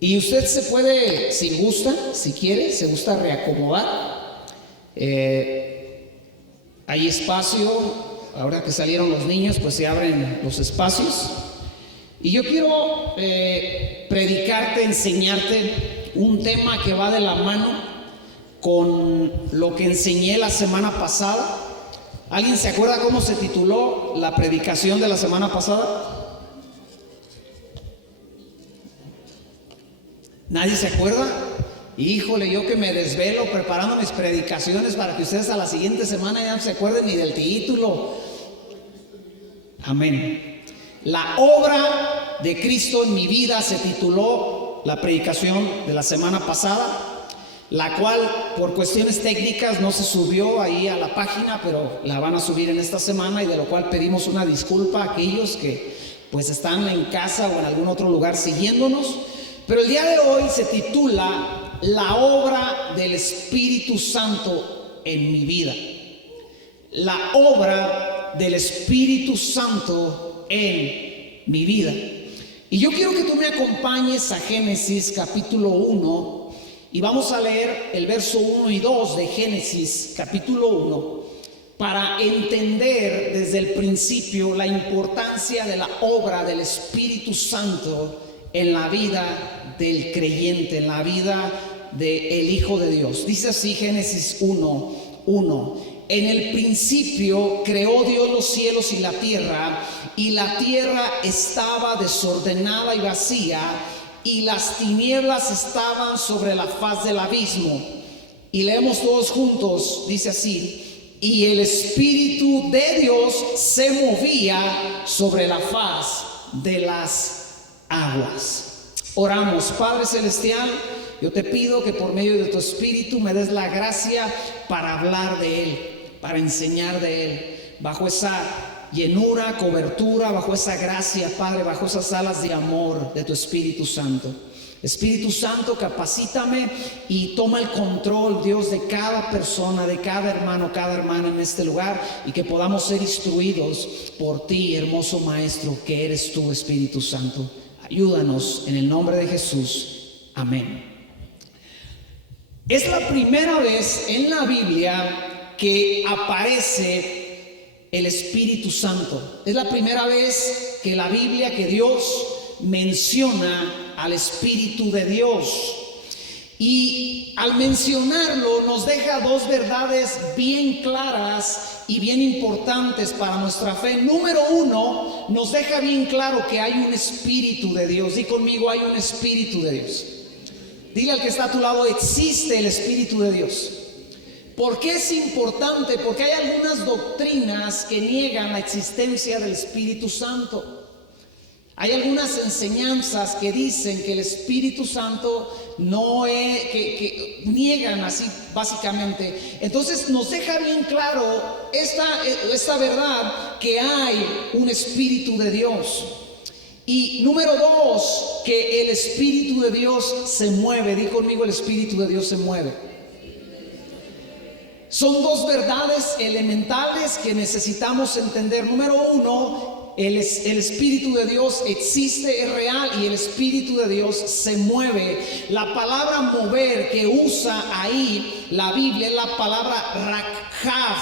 Y usted se puede, si gusta, si quiere, se gusta reacomodar. Hay espacio, ahora que salieron los niños, pues se abren los espacios. Y yo quiero predicarte, enseñarte un tema que va de la mano con lo que enseñé la semana pasada. ¿Alguien se acuerda cómo se tituló la predicación de la semana pasada? ¿Nadie se acuerda? Híjole, yo que me desvelo preparando mis predicaciones para que ustedes a la siguiente semana ya no se acuerden ni del título. Amén. La obra de Cristo en mi vida se tituló la predicación de la semana pasada, la cual por cuestiones técnicas no se subió ahí a la página, pero la van a subir en esta semana, y de lo cual pedimos una disculpa a aquellos que pues están en casa o en algún otro lugar siguiéndonos. Pero el día de hoy se titula La obra del Espíritu Santo en mi vida. La obra del Espíritu Santo en mi vida. Y yo quiero que tú me acompañes a Génesis capítulo 1 y vamos a leer el verso 1 y 2 de Génesis capítulo 1 para entender desde el principio la importancia de la obra del Espíritu Santo en la vida del creyente, en la vida del Hijo de Dios. Dice así Génesis 1:1: En el principio creó Dios los cielos y la tierra estaba desordenada y vacía, y las tinieblas estaban sobre la faz del abismo. Y leemos todos juntos, dice así: y el Espíritu de Dios se movía sobre la faz de las aguas. Oramos. Padre celestial, yo te pido que por medio de tu Espíritu me des la gracia para hablar de Él, para enseñar de Él, bajo esa llenura, cobertura, bajo esa gracia, Padre, bajo esas alas de amor de tu Espíritu Santo. Espíritu Santo, capacítame y toma el control, Dios, de cada persona, de cada hermano, cada hermana en este lugar, y que podamos ser instruidos por ti, hermoso Maestro, que eres tú, Espíritu Santo. Ayúdanos en el nombre de Jesús. Amén. Es la primera vez en la Biblia que aparece el Espíritu Santo. Es la primera vez que la Biblia, que Dios menciona al Espíritu de Dios. Y al mencionarlo nos deja dos verdades bien claras y bien importantes para nuestra fe. Número uno, nos deja bien claro que hay un Espíritu de Dios. Di conmigo: hay un Espíritu de Dios. Dile al que está a tu lado: existe el Espíritu de Dios. ¿Por qué es importante? Porque hay algunas doctrinas que niegan la existencia del Espíritu Santo. Hay algunas enseñanzas que dicen que el Espíritu Santo no es, que niegan así básicamente. Entonces nos deja bien claro esta verdad, que hay un Espíritu de Dios. Y número dos, que el Espíritu de Dios se mueve. Di conmigo: el Espíritu de Dios se mueve. Son dos verdades elementales que necesitamos entender. Número uno, el Espíritu de Dios existe, es real, y el Espíritu de Dios se mueve. La palabra mover que usa ahí la Biblia es la palabra rakhav,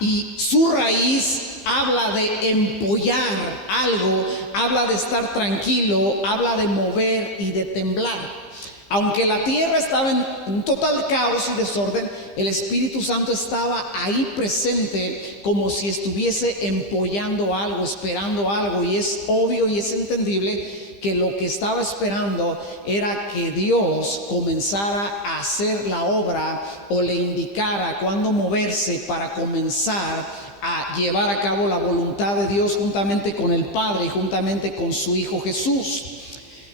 y su raíz habla de empollar algo, habla de estar tranquilo, habla de mover y de temblar. Aunque la tierra estaba en total caos y desorden, el Espíritu Santo estaba ahí presente, como si estuviese empollando algo, esperando algo. Y es obvio y es entendible que lo que estaba esperando era que Dios comenzara a hacer la obra, o le indicara cuándo moverse para comenzar a llevar a cabo la voluntad de Dios juntamente con el Padre y juntamente con su Hijo Jesús.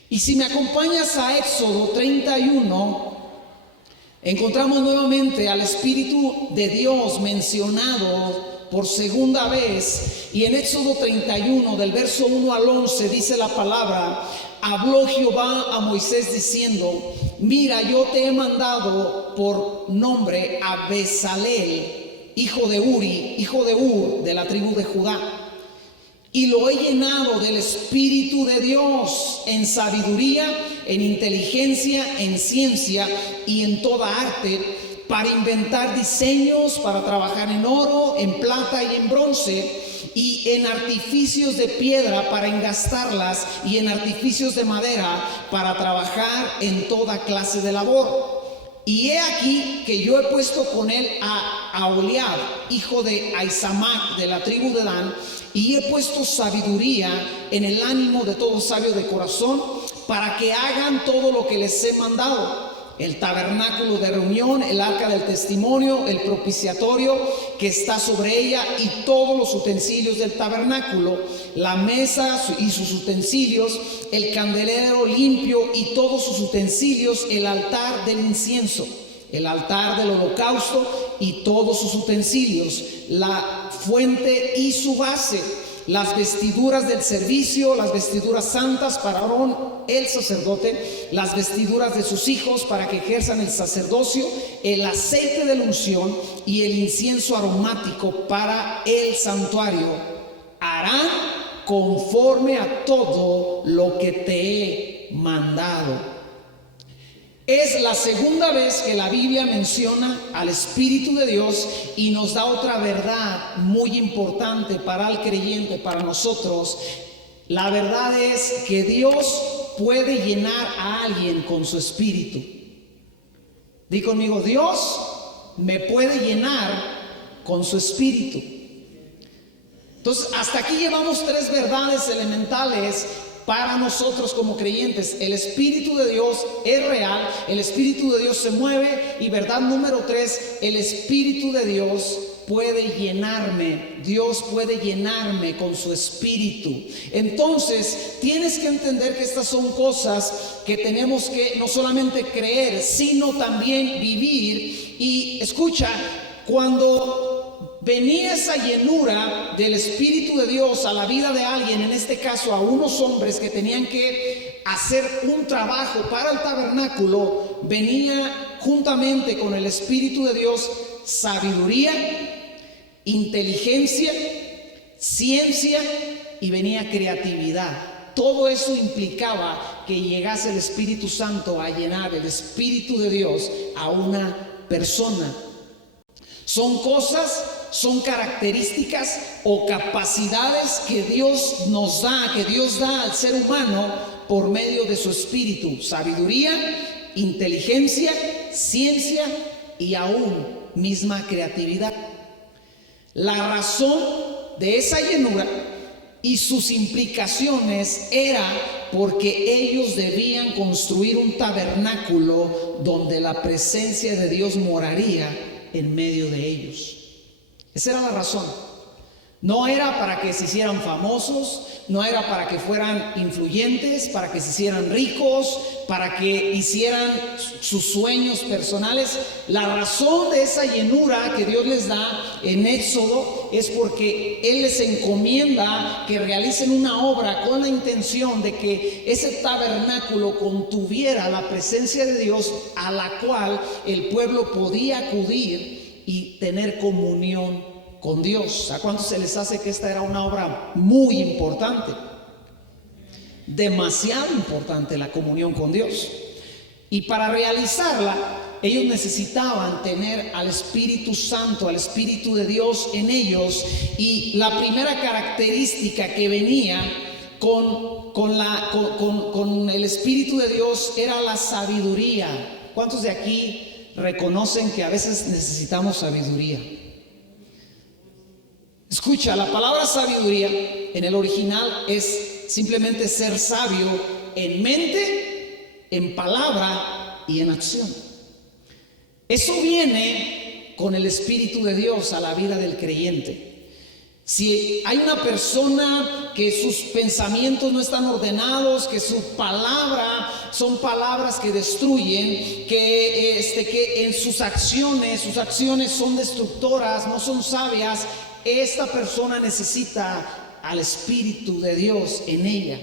Y si me acompañas a Éxodo 31, encontramos nuevamente al Espíritu de Dios mencionado por segunda vez. Y en Éxodo 31, del verso 1 al 11, dice la palabra: habló Jehová a Moisés diciendo: mira, yo te he mandado por nombre a Bezalel, hijo de Uri, hijo de Ur, de la tribu de Judá. y lo he llenado del Espíritu de Dios en sabiduría, en inteligencia, en ciencia y en toda arte, para inventar diseños, para trabajar en oro, en plata y en bronce, y en artificios de piedra para engastarlas, y en artificios de madera para trabajar en toda clase de labor. Y he aquí que yo he puesto con él a Aholiab, hijo de Ahisamac, de la tribu de Dan, y he puesto sabiduría en el ánimo de todo sabio de corazón, para que hagan todo lo que les he mandado: el tabernáculo de reunión, el arca del testimonio, el propiciatorio que está sobre ella y todos los utensilios del tabernáculo, la mesa y sus utensilios, el candelero limpio y todos sus utensilios, el altar del incienso, el altar del holocausto y todos sus utensilios, la fuente y su base, las vestiduras del servicio, las vestiduras santas para Aarón el sacerdote, las vestiduras de sus hijos para que ejerzan el sacerdocio, el aceite de la unción y el incienso aromático para el santuario. Harán conforme a todo lo que te he mandado. Es la segunda vez que la Biblia menciona al Espíritu de Dios y nos da otra verdad muy importante para el creyente, para nosotros. La verdad es que Dios puede llenar a alguien con su Espíritu. Di conmigo: Dios me puede llenar con su Espíritu. Entonces, hasta aquí llevamos tres verdades elementales para nosotros como creyentes. El Espíritu de Dios es real, el Espíritu de Dios se mueve, y verdad número 3, el Espíritu de Dios puede llenarme. Dios puede llenarme con su Espíritu. Entonces tienes que entender que estas son cosas que tenemos que no solamente creer, sino también vivir. Y escucha, cuando venía esa llenura del Espíritu de Dios a la vida de alguien, en este caso a unos hombres que tenían que hacer un trabajo para el tabernáculo, venía juntamente con el Espíritu de Dios sabiduría, inteligencia, ciencia, y venía creatividad. Todo eso implicaba que llegase el Espíritu Santo a llenar, el Espíritu de Dios, a una persona. Son cosas, son características o capacidades que Dios nos da, que Dios da al ser humano por medio de su Espíritu: sabiduría, inteligencia, ciencia y aún misma creatividad. La razón de esa llenura y sus implicaciones era porque ellos debían construir un tabernáculo donde la presencia de Dios moraría en medio de ellos. Esa era la razón. No era para que se hicieran famosos, no era para que fueran influyentes, para que se hicieran ricos, para que hicieran sus sueños personales. La razón de esa llenura que Dios les da en Éxodo es porque Él les encomienda que realicen una obra con la intención de que ese tabernáculo contuviera la presencia de Dios, a la cual el pueblo podía acudir y tener comunión con Dios. ¿A cuántos se les hace que esta era una obra muy importante? Demasiado importante, la comunión con Dios. Y para realizarla, ellos necesitaban tener al Espíritu Santo, al Espíritu de Dios en ellos. Y la primera característica que venía con el Espíritu de Dios era la sabiduría. ¿Cuántos de aquí reconocen que a veces necesitamos sabiduría? Escucha, la palabra sabiduría en el original es simplemente ser sabio en mente, en palabra y en acción. Eso viene con el Espíritu de Dios a la vida del creyente. Si hay una persona que sus pensamientos no están ordenados, que su palabra son palabras que destruyen, que en sus acciones son destructoras, no son sabias, esta persona necesita al Espíritu de Dios en ella,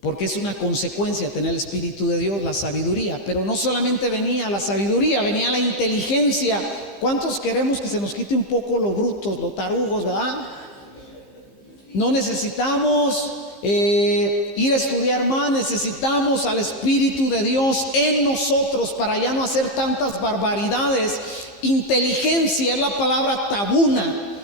porque es una consecuencia tener el Espíritu de Dios, la sabiduría. Pero no solamente venía la sabiduría, venía la inteligencia. ¿Cuántos queremos que se nos quite un poco lo brutos, lo tarugos, verdad? no necesitamos ir a estudiar más, necesitamos al Espíritu de Dios en nosotros para ya no hacer tantas barbaridades. Inteligencia es la palabra tabuna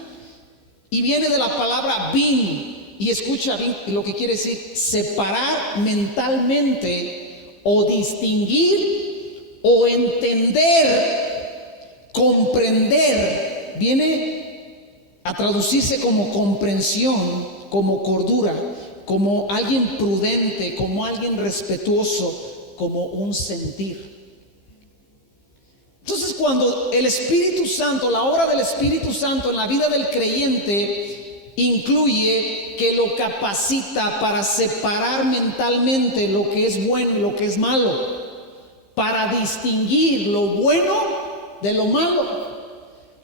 y viene de la palabra bin, y escucha bien lo que quiere decir: separar mentalmente o distinguir o entender, comprender. Viene a traducirse como comprensión, como cordura, como alguien prudente, como alguien respetuoso, como un sentir. Entonces, cuando el Espíritu Santo, la obra del Espíritu Santo en la vida del creyente incluye que lo capacita para separar mentalmente lo que es bueno y lo que es malo, para distinguir lo bueno de lo malo.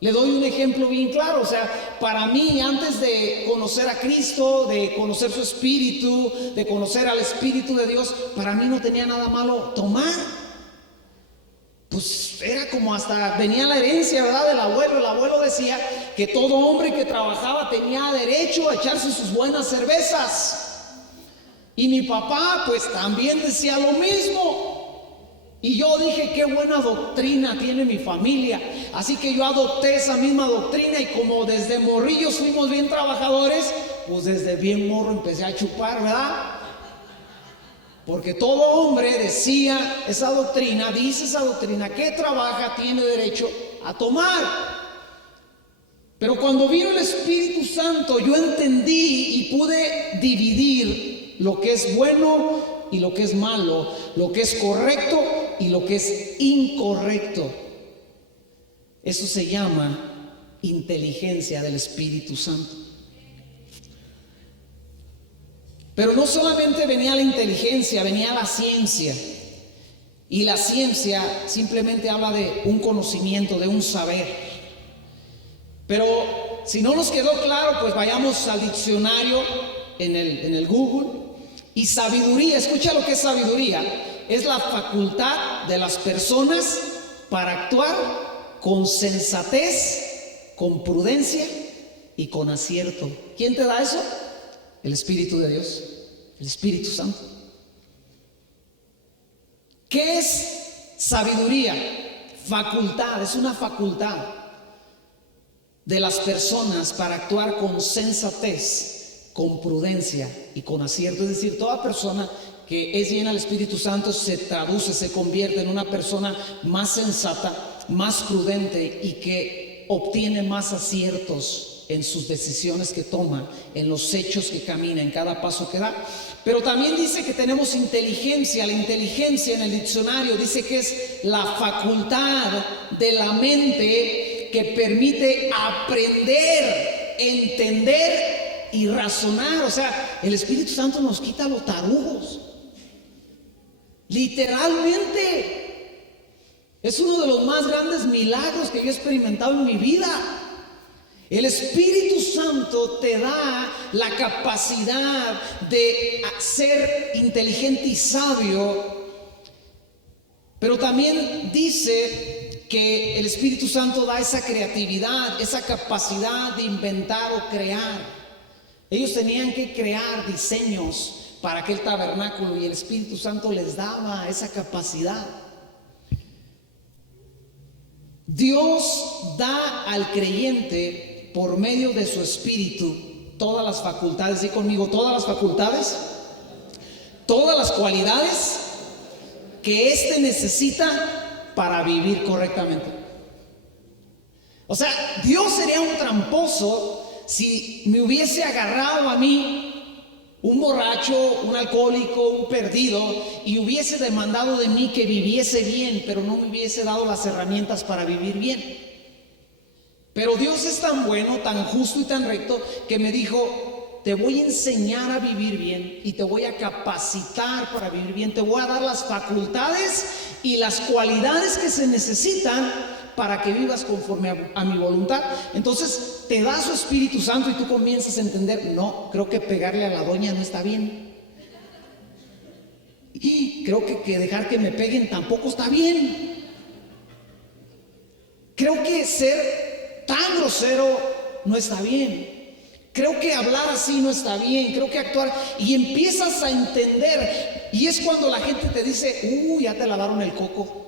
Le doy un ejemplo bien claro. O sea, para mí, antes de conocer a Cristo, de conocer su Espíritu, de conocer al Espíritu de Dios, para mí no tenía nada malo tomar. Pues era como hasta venía la herencia, ¿verdad?, del abuelo. El abuelo decía que todo hombre que trabajaba tenía derecho a echarse sus buenas cervezas. Y mi papá pues también decía lo mismo. Y yo dije, qué buena doctrina tiene mi familia. Así que yo adopté esa misma doctrina, y como desde morrillos fuimos bien trabajadores, pues desde bien morro empecé a chupar, ¿verdad? Porque todo hombre decía esa doctrina, dice esa doctrina, que trabaja tiene derecho a tomar. Pero cuando vino el Espíritu Santo, yo entendí y pude dividir lo que es bueno y lo que es malo, lo que es correcto y lo que es incorrecto. Eso se llama inteligencia del Espíritu Santo. Pero no solamente venía la inteligencia, venía la ciencia. Y la ciencia simplemente habla de un conocimiento, de un saber. Pero si no nos quedó claro, pues vayamos al diccionario en el Google. Y sabiduría, escucha lo que es sabiduría: es la facultad de las personas para actuar con sensatez, con prudencia y con acierto. ¿Quién te da eso? El Espíritu de Dios, el Espíritu Santo. ¿Qué es sabiduría? Facultad, es una facultad de las personas para actuar con sensatez, con prudencia y con acierto. Es decir, toda persona que es llena del Espíritu Santo se traduce, se convierte en una persona más sensata, más prudente, y que obtiene más aciertos en sus decisiones que toma, en los hechos que camina, en cada paso que da. Pero también dice que tenemos inteligencia. La inteligencia en el diccionario dice que es la facultad de la mente que permite aprender, entender y razonar. O sea, el Espíritu Santo nos quita los tarugos. Literalmente. Es uno de los más grandes milagros que yo he experimentado en mi vida. El Espíritu Santo te da la capacidad de ser inteligente y sabio, pero también dice que el Espíritu Santo da esa creatividad, esa capacidad de inventar o crear. Ellos tenían que crear diseños para aquel tabernáculo y el Espíritu Santo les daba esa capacidad. Dios da al creyente, por medio de su Espíritu, todas las facultades. Di conmigo: todas las facultades, todas las cualidades que éste necesita para vivir correctamente. O sea, Dios sería un tramposo si me hubiese agarrado a mí, un borracho, un alcohólico, un perdido, y hubiese demandado de mí que viviese bien, pero no me hubiese dado las herramientas para vivir bien. Pero Dios es tan bueno, tan justo y tan recto, que me dijo: te voy a enseñar a vivir bien y te voy a capacitar para vivir bien. Te voy a dar las facultades y las cualidades que se necesitan para que vivas conforme a mi voluntad. Entonces te da su Espíritu Santo y tú comienzas a entender: no, creo que pegarle a la doña no está bien. Y creo que dejar que me peguen tampoco está bien. Creo que ser tan grosero no está bien. Creo que hablar así no está bien, creo que actuar, y empiezas a entender, y es cuando la gente te dice, ya te lavaron el coco.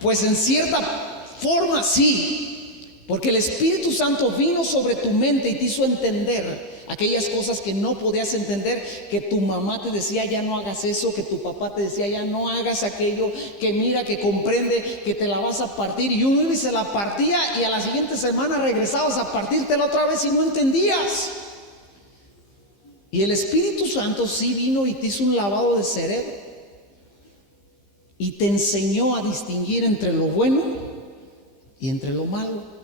Pues en cierta forma sí, porque el Espíritu Santo vino sobre tu mente y te hizo entender aquellas cosas que no podías entender, que tu mamá te decía ya no hagas eso, que tu papá te decía ya no hagas aquello, que mira, que comprende que te la vas a partir, y uno iba y se la partía y a la siguiente semana regresabas a partírtela otra vez y no entendías. Y el Espíritu Santo sí vino y te hizo un lavado de cerebro y te enseñó a distinguir entre lo bueno y entre lo malo.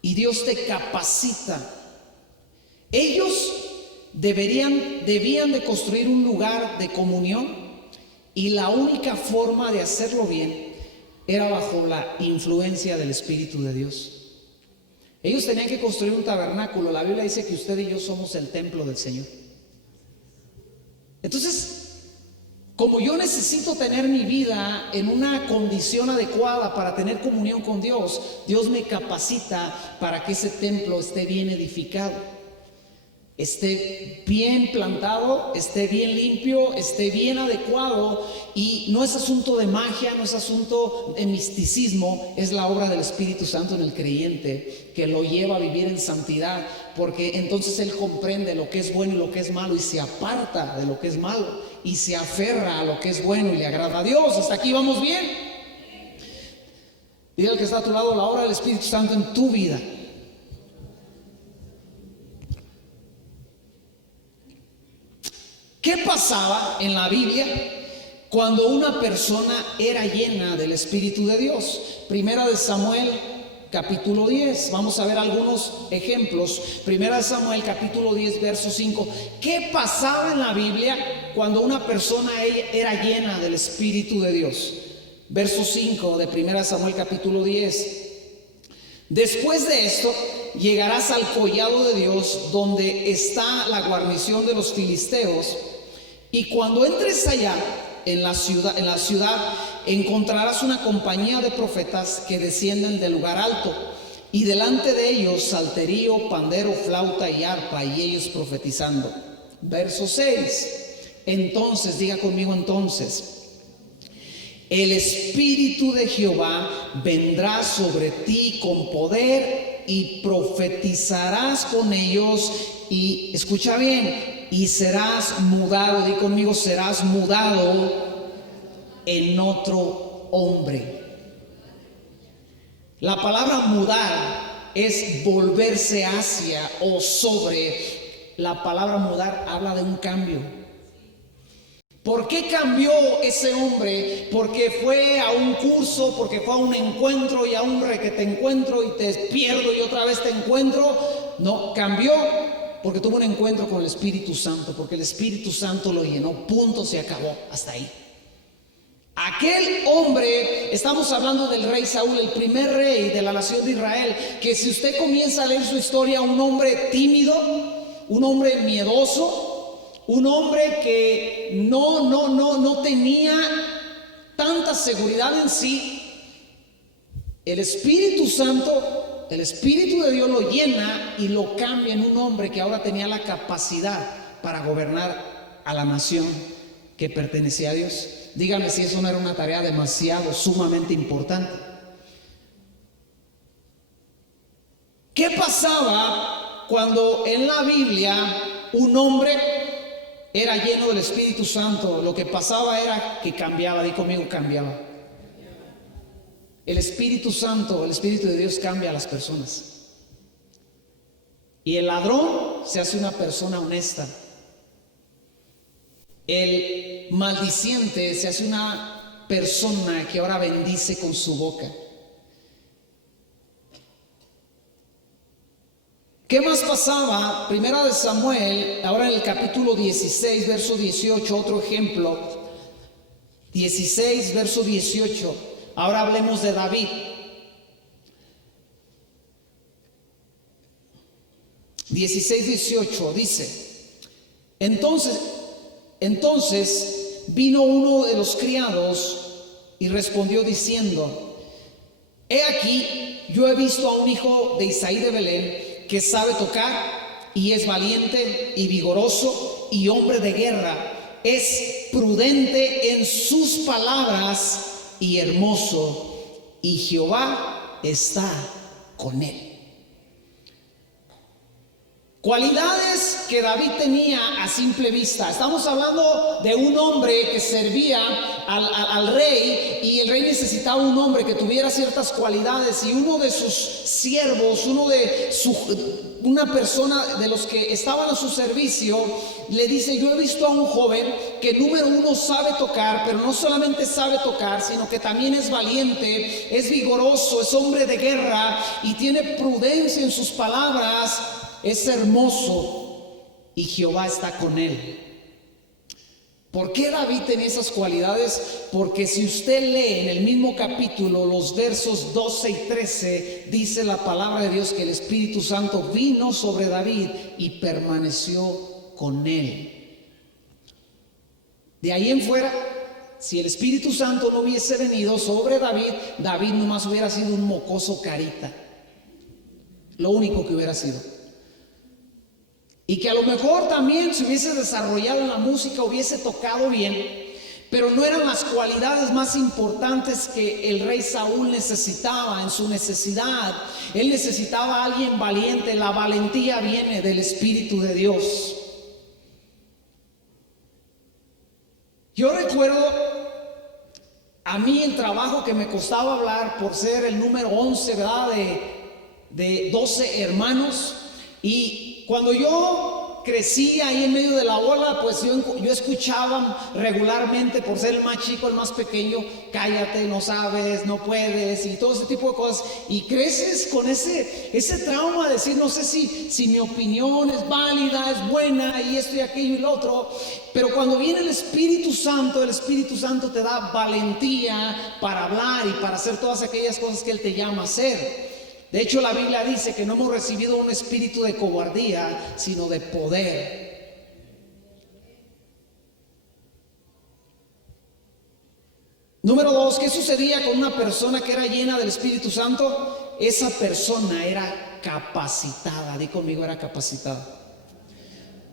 Y Dios te capacita. Ellos debían de construir un lugar de comunión, y la única forma de hacerlo bien era bajo la influencia del Espíritu de Dios. Ellos tenían que construir un tabernáculo. La Biblia dice que usted y yo somos el templo del Señor. Entonces, como yo necesito tener mi vida en una condición adecuada para tener comunión con Dios, Dios me capacita para que ese templo esté bien edificado, esté bien plantado, esté bien limpio, esté bien adecuado. Y no es asunto de magia, no es asunto de misticismo, es la obra del Espíritu Santo en el creyente que lo lleva a vivir en santidad, porque entonces él comprende lo que es bueno y lo que es malo y se aparta de lo que es malo y se aferra a lo que es bueno y le agrada a Dios. ¿Hasta aquí vamos bien? Dile al que está a tu lado, la obra del Espíritu Santo en tu vida. ¿Qué pasaba en la Biblia cuando una persona era llena del Espíritu de Dios? Primera de Samuel, capítulo 10. Vamos a ver algunos ejemplos. Primera de Samuel, capítulo 10, verso 5. ¿Qué pasaba en la Biblia cuando una persona era llena del Espíritu de Dios? Verso 5 de Primera de Samuel, capítulo 10. Después de esto, llegarás al collado de Dios, donde está la guarnición de los filisteos, y cuando entres allá en la ciudad encontrarás una compañía de profetas que descienden del lugar alto, y delante de ellos salterio, pandero, flauta y arpa, y ellos profetizando. Verso 6. Entonces, diga conmigo entonces, el Espíritu de Jehová vendrá sobre ti con poder y profetizarás con ellos, y escucha bien, y serás mudado, di conmigo, serás mudado en otro hombre. La palabra mudar es volverse hacia o sobre. La palabra mudar habla de un cambio. ¿Por qué cambió ese hombre? Porque fue a un curso, porque fue a un encuentro, y a un requete encuentro y te pierdo y otra vez te encuentro. No, cambió porque tuvo un encuentro con el Espíritu Santo, porque el Espíritu Santo lo llenó. Punto, se acabó, hasta ahí. Aquel hombre, estamos hablando del rey Saúl, el primer rey de la nación de Israel, que si usted comienza a leer su historia, un hombre tímido, un hombre miedoso, un hombre que no tenía tanta seguridad en sí. El Espíritu Santo, el Espíritu de Dios lo llena y lo cambia en un hombre que ahora tenía la capacidad para gobernar a la nación que pertenecía a Dios. Dígame si eso no era una tarea demasiado, sumamente importante. ¿Qué pasaba cuando en la Biblia un hombre era lleno del Espíritu Santo? Lo que pasaba era que cambiaba. Di conmigo, cambiaba. El Espíritu Santo, el Espíritu de Dios cambia a las personas. Y el ladrón se hace una persona honesta. El maldiciente se hace una persona que ahora bendice con su boca. ¿Qué más pasaba? Primera de Samuel, ahora en el capítulo 16, verso 18, otro ejemplo. 16, verso 18. Ahora hablemos de David. 16, 18 dice: Entonces vino uno de los criados y respondió diciendo: he aquí, yo he visto a un hijo de Isaí de Belén que sabe tocar y es valiente y vigoroso y hombre de guerra, es prudente en sus palabras y hermoso, y Jehová está con él. Cualidades que David tenía a simple vista. Estamos hablando de un hombre que servía al rey, y el rey necesitaba un hombre que tuviera ciertas cualidades, y uno de sus siervos, una persona de los que estaban a su servicio, le dice: yo he visto a un joven que, número uno, sabe tocar, pero no solamente sabe tocar, sino que también es valiente, es vigoroso, es hombre de guerra y tiene prudencia en sus palabras. Es hermoso y Jehová está con él. ¿Por qué David tenía esas cualidades? Porque si usted lee en el mismo capítulo los versos 12 y 13, dice la palabra de Dios que el Espíritu Santo vino sobre David y permaneció con él. De ahí en fuera, si el Espíritu Santo no hubiese venido sobre David, David nomás hubiera sido un mocoso carita. Lo único que hubiera sido. Y que a lo mejor también se hubiese desarrollado en la música, hubiese tocado bien, pero no eran las cualidades más importantes que el rey Saúl necesitaba en su necesidad. Él necesitaba a alguien valiente. La valentía viene del Espíritu de Dios. Yo recuerdo a mí el trabajo que me costaba hablar por ser el número 11, ¿verdad? De 12 hermanos. Y cuando yo crecí ahí en medio de la ola, pues yo escuchaba regularmente, por ser el más chico, el más pequeño: cállate, no sabes, no puedes, y todo ese tipo de cosas. Y creces con ese trauma de decir: no sé si mi opinión es válida, es buena, y esto y aquello y lo otro. Pero cuando viene el Espíritu Santo te da valentía para hablar y para hacer todas aquellas cosas que Él te llama a hacer. De hecho, la Biblia dice que no hemos recibido un espíritu de cobardía, sino de poder. Número 2, ¿qué sucedía con una persona que era llena del Espíritu Santo? Esa persona era capacitada. Di conmigo, era capacitada.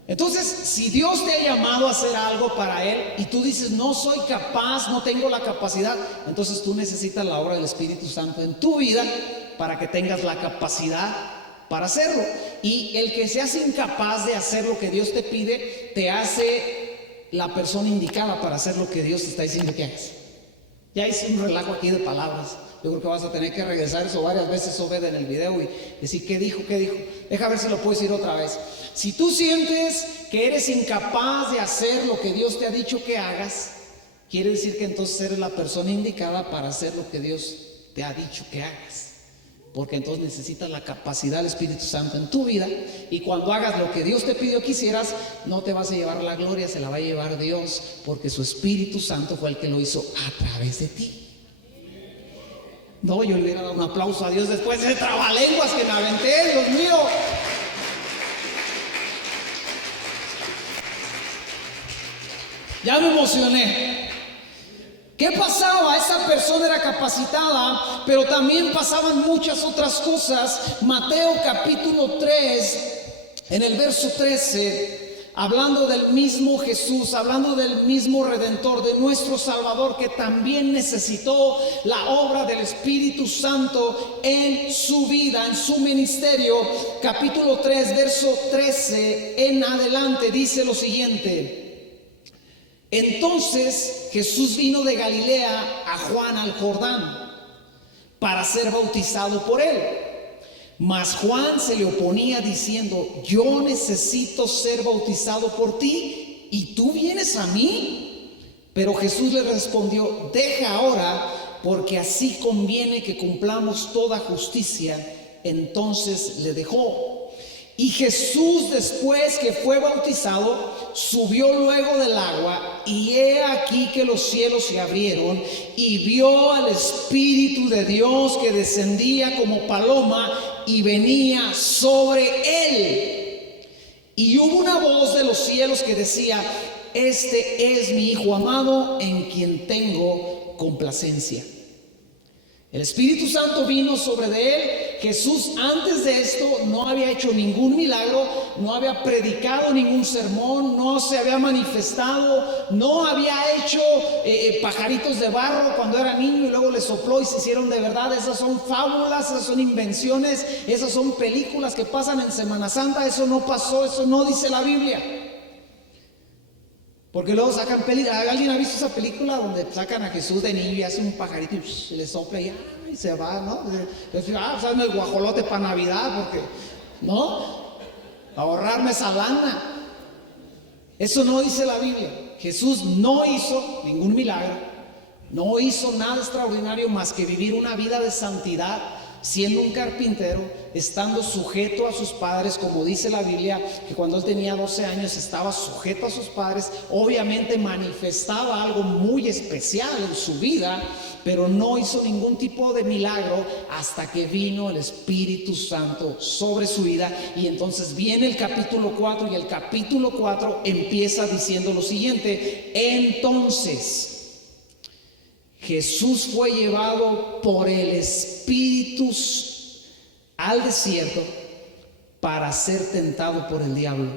Entonces, si Dios te ha llamado a hacer algo para Él y tú dices: no soy capaz, no tengo la capacidad, entonces tú necesitas la obra del Espíritu Santo en tu vida para que tengas la capacidad para hacerlo. Y el que seas incapaz de hacer lo que Dios te pide, te hace la persona indicada para hacer lo que Dios te está diciendo que hagas. Ya hice un relajo aquí de palabras. Yo creo que vas a tener que regresar eso varias veces, o ver en el video y decir: ¿qué dijo? ¿Qué dijo? Deja ver si lo puedo decir otra vez. Si tú sientes que eres incapaz de hacer lo que Dios te ha dicho que hagas, quiere decir que entonces eres la persona indicada para hacer lo que Dios te ha dicho que hagas. Porque entonces necesitas la capacidad del Espíritu Santo en tu vida, y cuando hagas lo que Dios te pidió que hicieras, no te vas a llevar la gloria, se la va a llevar Dios, porque su Espíritu Santo fue el que lo hizo a través de ti. No, yo le hubiera dado un aplauso a Dios después de ese trabalenguas que me aventé, Dios mío. Ya me emocioné. ¿Qué pasaba? Esa persona era capacitada, pero también pasaban muchas otras cosas. Mateo capítulo 3, en el verso 13, hablando del mismo Jesús, hablando del mismo Redentor, de nuestro Salvador, que también necesitó la obra del Espíritu Santo en su vida, en su ministerio. Capítulo 3, verso 13 en adelante, dice lo siguiente: entonces Jesús vino de Galilea a Juan al Jordán para ser bautizado por él. Mas Juan se le oponía diciendo: yo necesito ser bautizado por ti, ¿y tú vienes a mí? Pero Jesús le respondió: deja ahora, porque así conviene que cumplamos toda justicia. Entonces le dejó. Y Jesús, después que fue bautizado, subió luego del agua, y he aquí que los cielos se abrieron, y vio al Espíritu de Dios que descendía como paloma y venía sobre él. Y hubo una voz de los cielos que decía: este es mi Hijo amado, en quien tengo complacencia. El Espíritu Santo vino sobre de él. Jesús antes de esto no había hecho ningún milagro, no había predicado ningún sermón, no se había manifestado, no había hecho pajaritos de barro cuando era niño y luego le sopló y se hicieron de verdad. Esas son fábulas, esas son invenciones, esas son películas que pasan en Semana Santa. Eso no pasó, eso no dice la Biblia. Porque luego sacan películas. ¿Alguien ha visto esa película donde sacan a Jesús de niño y hace un pajarito y le sopla y se va, ¿no? Saben el guajolote para Navidad, porque, ¿no? Ahorrarme esa lana. Eso no dice la Biblia. Jesús no hizo ningún milagro, no hizo nada extraordinario más que vivir una vida de santidad, siendo un carpintero, estando sujeto a sus padres, como dice la Biblia, que cuando él tenía 12 años estaba sujeto a sus padres. Obviamente manifestaba algo muy especial en su vida, pero no hizo ningún tipo de milagro hasta que vino el Espíritu Santo sobre su vida. Y entonces viene el capítulo 4, y el capítulo 4 empieza diciendo lo siguiente: entonces Jesús fue llevado por el Espíritu al desierto para ser tentado por el diablo.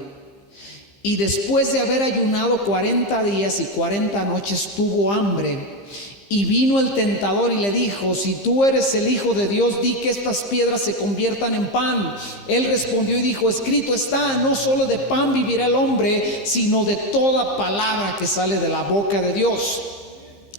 Y después de haber ayunado 40 días y 40 noches tuvo hambre. Y vino el tentador y le dijo: si tú eres el Hijo de Dios, di que estas piedras se conviertan en pan. Él respondió y dijo: escrito está, no solo de pan vivirá el hombre, sino de toda palabra que sale de la boca de Dios.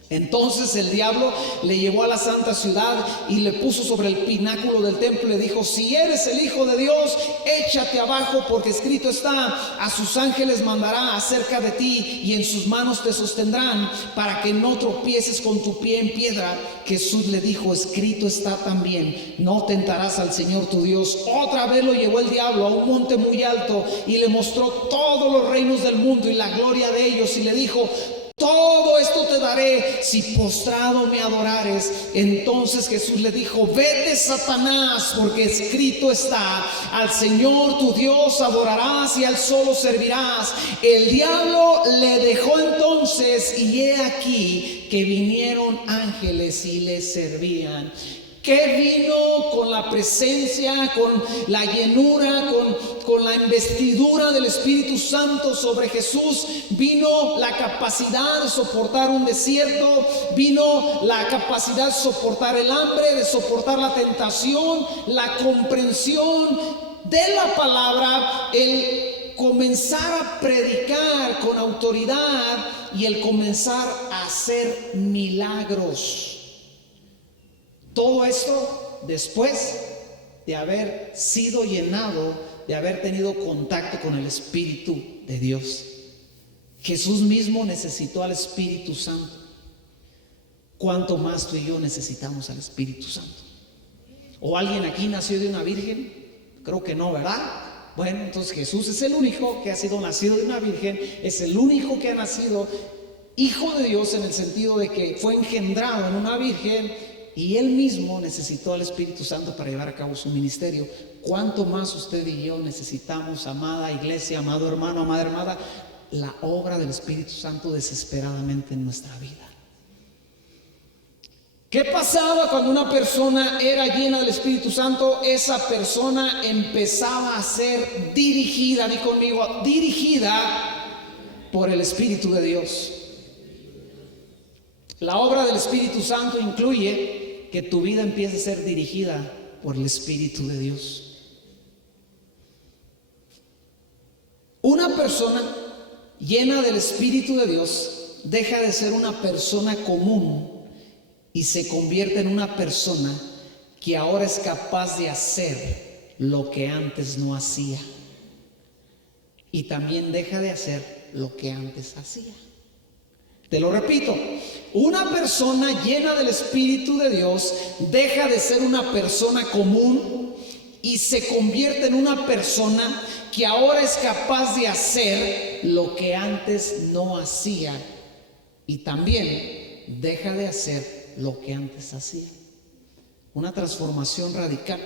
Entonces el diablo le llevó a la santa ciudad y le puso sobre el pináculo del templo y le dijo: si eres el Hijo de Dios, échate abajo, porque escrito está: a sus ángeles mandará acerca de ti, y en sus manos te sostendrán, para que no tropieces con tu pie en piedra. Jesús le dijo: escrito está también: no tentarás al Señor tu Dios. Otra vez lo llevó el diablo a un monte muy alto y le mostró todos los reinos del mundo y la gloria de ellos, y le dijo: todo esto te daré si postrado me adorares. Entonces Jesús le dijo: vete, Satanás, porque escrito está: al Señor tu Dios adorarás y a él solo servirás. El diablo le dejó entonces, y he aquí que vinieron ángeles y le servían. ¿Qué vino con la presencia, con la llenura, con la investidura del Espíritu Santo sobre Jesús? Vino la capacidad de soportar un desierto, vino la capacidad de soportar el hambre, de soportar la tentación, la comprensión de la palabra, el comenzar a predicar con autoridad y el comenzar a hacer milagros. Todo esto después de haber sido llenado, de haber tenido contacto con el Espíritu de Dios. Jesús mismo necesitó al Espíritu Santo. ¿Cuánto más tú y yo necesitamos al Espíritu Santo? ¿O alguien aquí nació de una virgen? Creo que no, ¿verdad? Bueno, entonces Jesús es el único que ha sido nacido de una virgen, es el único que ha nacido hijo de Dios, en el sentido de que fue engendrado en una virgen. Y él mismo necesitó al Espíritu Santo para llevar a cabo su ministerio. ¿Cuánto más usted y yo necesitamos, amada iglesia, amado hermano, amada hermana, la obra del Espíritu Santo desesperadamente en nuestra vida? ¿Qué pasaba cuando una persona era llena del Espíritu Santo? Esa persona empezaba a ser dirigida, di conmigo, dirigida por el Espíritu de Dios. La obra del Espíritu Santo incluye que tu vida empiece a ser dirigida por el Espíritu de Dios. Una persona llena del Espíritu de Dios deja de ser una persona común y se convierte en una persona que ahora es capaz de hacer lo que antes no hacía, y también deja de hacer lo que antes hacía. Te lo repito: una persona llena del Espíritu de Dios deja de ser una persona común y se convierte en una persona que ahora es capaz de hacer lo que antes no hacía, y también deja de hacer lo que antes hacía. Una transformación radical.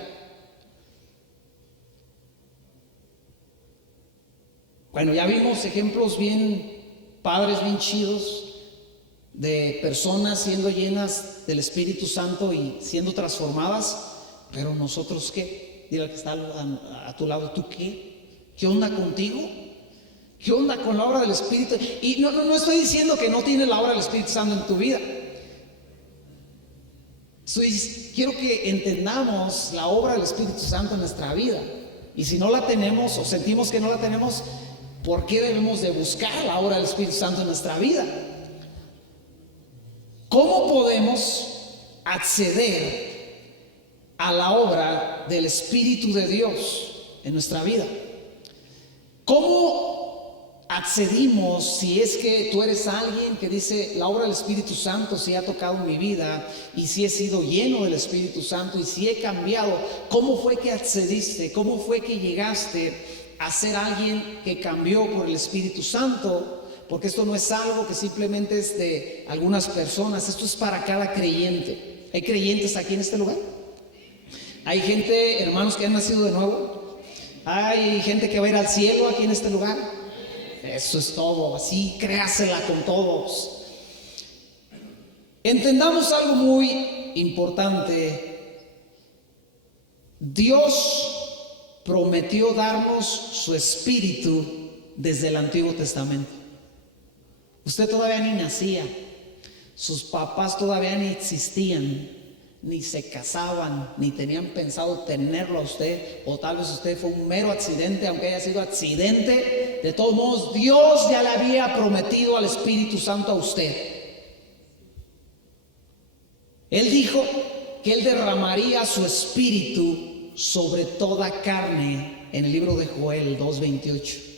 Bueno, ya vimos ejemplos bien padres, bien chidos, de personas siendo llenas del Espíritu Santo y siendo transformadas, pero nosotros ¿qué? Dile al que está a tu lado, ¿tú qué? ¿Qué onda contigo? ¿Qué onda con la obra del Espíritu? Y no estoy diciendo que no tienes la obra del Espíritu Santo en tu vida. Quiero que entendamos la obra del Espíritu Santo en nuestra vida. Y si no la tenemos o sentimos que no la tenemos, ¿por qué debemos de buscar la obra del Espíritu Santo en nuestra vida? ¿Cómo podemos acceder a la obra del Espíritu de Dios en nuestra vida? ¿Cómo accedimos si es que tú eres alguien que dice la obra del Espíritu Santo si ha tocado mi vida y si he sido lleno del Espíritu Santo y si he cambiado? ¿Cómo fue que accediste? ¿Cómo fue que llegaste a ser alguien que cambió por el Espíritu Santo? Porque esto no es algo que simplemente es de algunas personas, esto es para cada creyente. ¿Hay creyentes aquí en este lugar? ¿Hay gente, hermanos, que han nacido de nuevo? ¿Hay gente que va a ir al cielo aquí en este lugar? Eso es todo, así créasela con todos. Entendamos algo muy importante. Dios prometió darnos su Espíritu desde el Antiguo Testamento. Usted todavía ni nacía, sus papás todavía ni existían, ni se casaban, ni tenían pensado tenerlo a usted, o tal vez usted fue un mero accidente. Aunque haya sido accidente, de todos modos Dios ya le había prometido al Espíritu Santo a usted. Él dijo que Él derramaría su Espíritu sobre toda carne en el libro de Joel 2:28.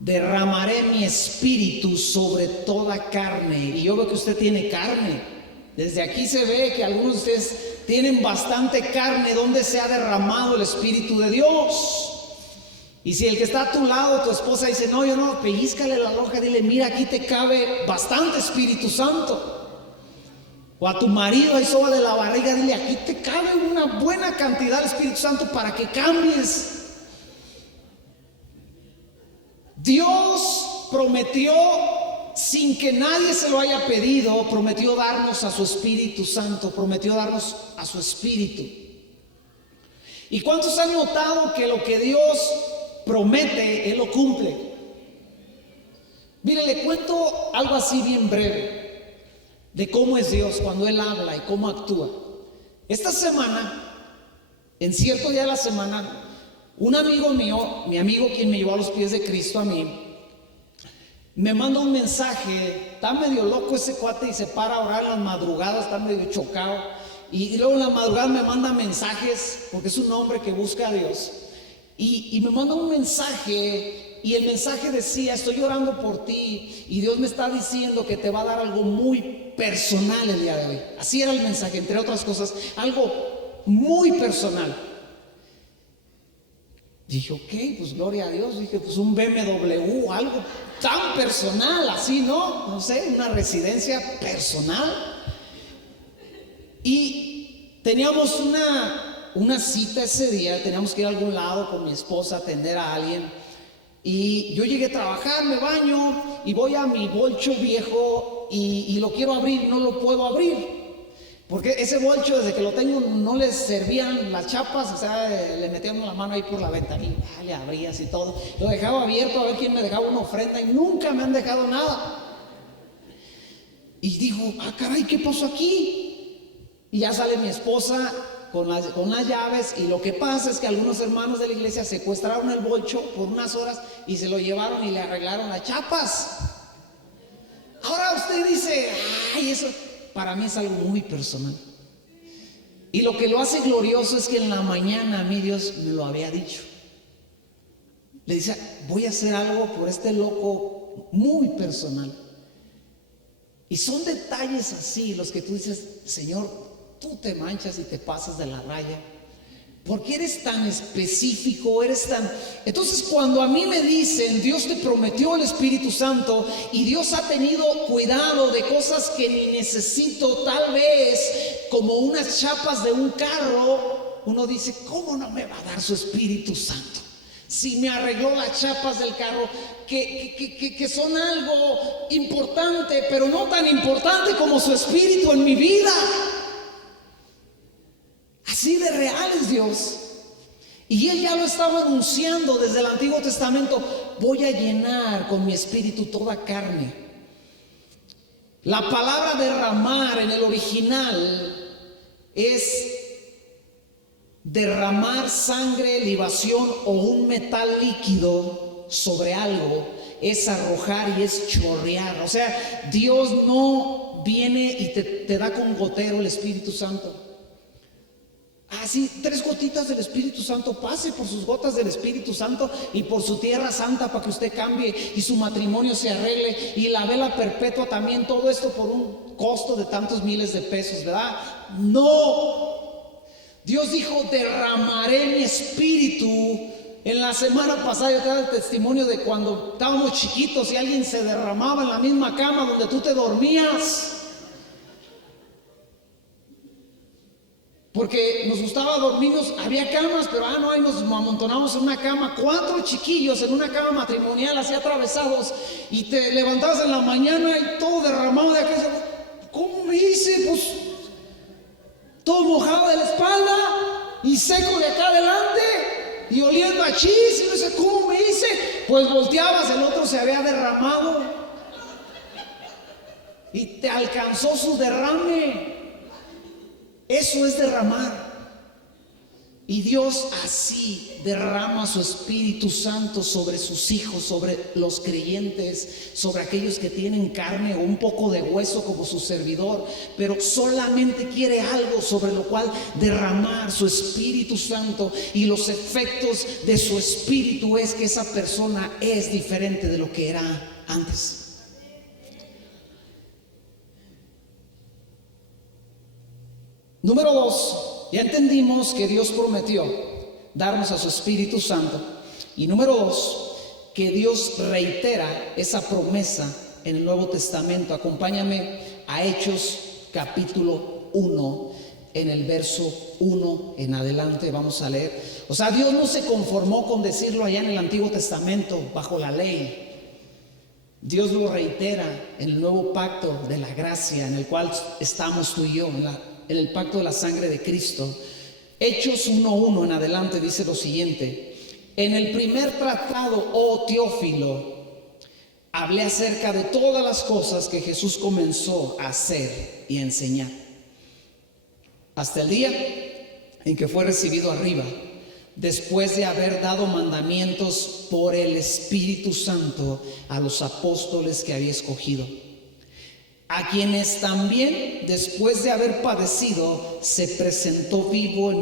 Derramaré mi Espíritu sobre toda carne. Y yo veo que usted tiene carne. Desde aquí se ve que algunos de ustedes tienen bastante carne donde se ha derramado el Espíritu de Dios. Y si el que está a tu lado, tu esposa, dice no, yo no, pellízcale la loja, dile mira, aquí te cabe bastante Espíritu Santo. O a tu marido, ahí soba de la barriga, dile aquí te cabe una buena cantidad de Espíritu Santo para que cambies. Dios prometió, sin que nadie se lo haya pedido, prometió darnos a su Espíritu Santo, prometió darnos a su Espíritu. ¿Y cuántos han notado que lo que Dios promete, Él lo cumple? Mire, le cuento algo así bien breve de cómo es Dios cuando Él habla y cómo actúa. Esta semana, en cierto día de la semana, un amigo mío, mi amigo quien me llevó a los pies de Cristo a mí, me manda un mensaje. Está medio loco ese cuate y se para a orar en las madrugadas, está medio chocado. Y luego en la madrugada me manda mensajes, porque es un hombre que busca a Dios. Y me manda un mensaje, y el mensaje decía: estoy orando por ti, y Dios me está diciendo que te va a dar algo muy personal el día de hoy. Así era el mensaje, entre otras cosas, algo muy personal. Dije, ok, pues gloria a Dios. Dije, pues un BMW, algo tan personal, así, no sé, una residencia personal. Y teníamos una cita ese día, teníamos que ir a algún lado con mi esposa a atender a alguien. Y yo llegué a trabajar, me baño y voy a mi bolcho viejo y lo quiero abrir, no lo puedo abrir. Porque ese bolcho, desde que lo tengo, no les servían las chapas. O sea, le metíamos la mano ahí por la ventanilla, le abrías y todo. Lo dejaba abierto a ver quién me dejaba una ofrenda y nunca me han dejado nada. Y digo, caray, ¿qué pasó aquí? Y ya sale mi esposa con las llaves, y lo que pasa es que algunos hermanos de la iglesia secuestraron el bolcho por unas horas y se lo llevaron y le arreglaron las chapas. Ahora usted dice, ay, eso para mí es algo muy personal. Y lo que lo hace glorioso es que en la mañana a mí Dios me lo había dicho. Le dice, voy a hacer algo por este loco muy personal. Y son detalles así los que tú dices, Señor, tú te manchas y te pasas de la raya. Porque eres tan específico, Entonces cuando a mí me dicen, Dios te prometió el Espíritu Santo y Dios ha tenido cuidado de cosas que ni necesito, tal vez como unas chapas de un carro, uno dice, ¿cómo no me va a dar su Espíritu Santo? si me arregló las chapas del carro, que son algo importante, pero no tan importante como su espíritu en mi vida. Así de real es Dios. Y Él ya lo estaba anunciando desde el Antiguo Testamento: voy a llenar con mi espíritu toda carne. La palabra derramar en el original es derramar sangre, libación o un metal líquido sobre algo. Es arrojar y es chorrear. O sea, Dios no viene y te da con gotero el Espíritu Santo. Así, 3 gotitas del Espíritu Santo, pase por sus gotas del Espíritu Santo y por su tierra santa para que usted cambie y su matrimonio se arregle, y la vela perpetua también, todo esto por un costo de tantos miles de pesos, ¿verdad? No. Dios dijo: derramaré mi espíritu. En la semana pasada yo te daba el testimonio de cuando estábamos chiquitos y alguien se derramaba en la misma cama donde tú te dormías. Porque nos gustaba dormirnos, había camas, pero no, ahí nos amontonamos en una cama, 4 chiquillos en una cama matrimonial así atravesados, y te levantabas en la mañana y todo derramado de aquello. ¿Cómo me hice? Pues todo mojado de la espalda y seco de acá adelante y oliendo a chis. Y no sé cómo me hice. Pues volteabas, el otro se había derramado y te alcanzó su derrame. Eso es derramar. Y Dios así derrama su Espíritu Santo sobre sus hijos, sobre los creyentes, sobre aquellos que tienen carne o un poco de hueso como su servidor, pero solamente quiere algo sobre lo cual derramar su Espíritu Santo, y los efectos de su Espíritu es que esa persona es diferente de lo que era antes. Número 2, ya entendimos que Dios prometió darnos a su Espíritu Santo. Y número 2, que Dios reitera esa promesa en el Nuevo Testamento. Acompáñame a Hechos capítulo 1, en el verso 1 en adelante vamos a leer. O sea, Dios no se conformó con decirlo allá en el Antiguo Testamento bajo la ley. Dios lo reitera en el nuevo pacto de la gracia, en el cual estamos tú y yo, en el pacto de la sangre de Cristo. Hechos 1:1 en adelante dice lo siguiente: en el primer tratado, oh Teófilo, hablé acerca de todas las cosas que Jesús comenzó a hacer y a enseñar, hasta el día en que fue recibido arriba, después de haber dado mandamientos por el Espíritu Santo a los apóstoles que había escogido, a quienes también, después de haber padecido, se presentó vivo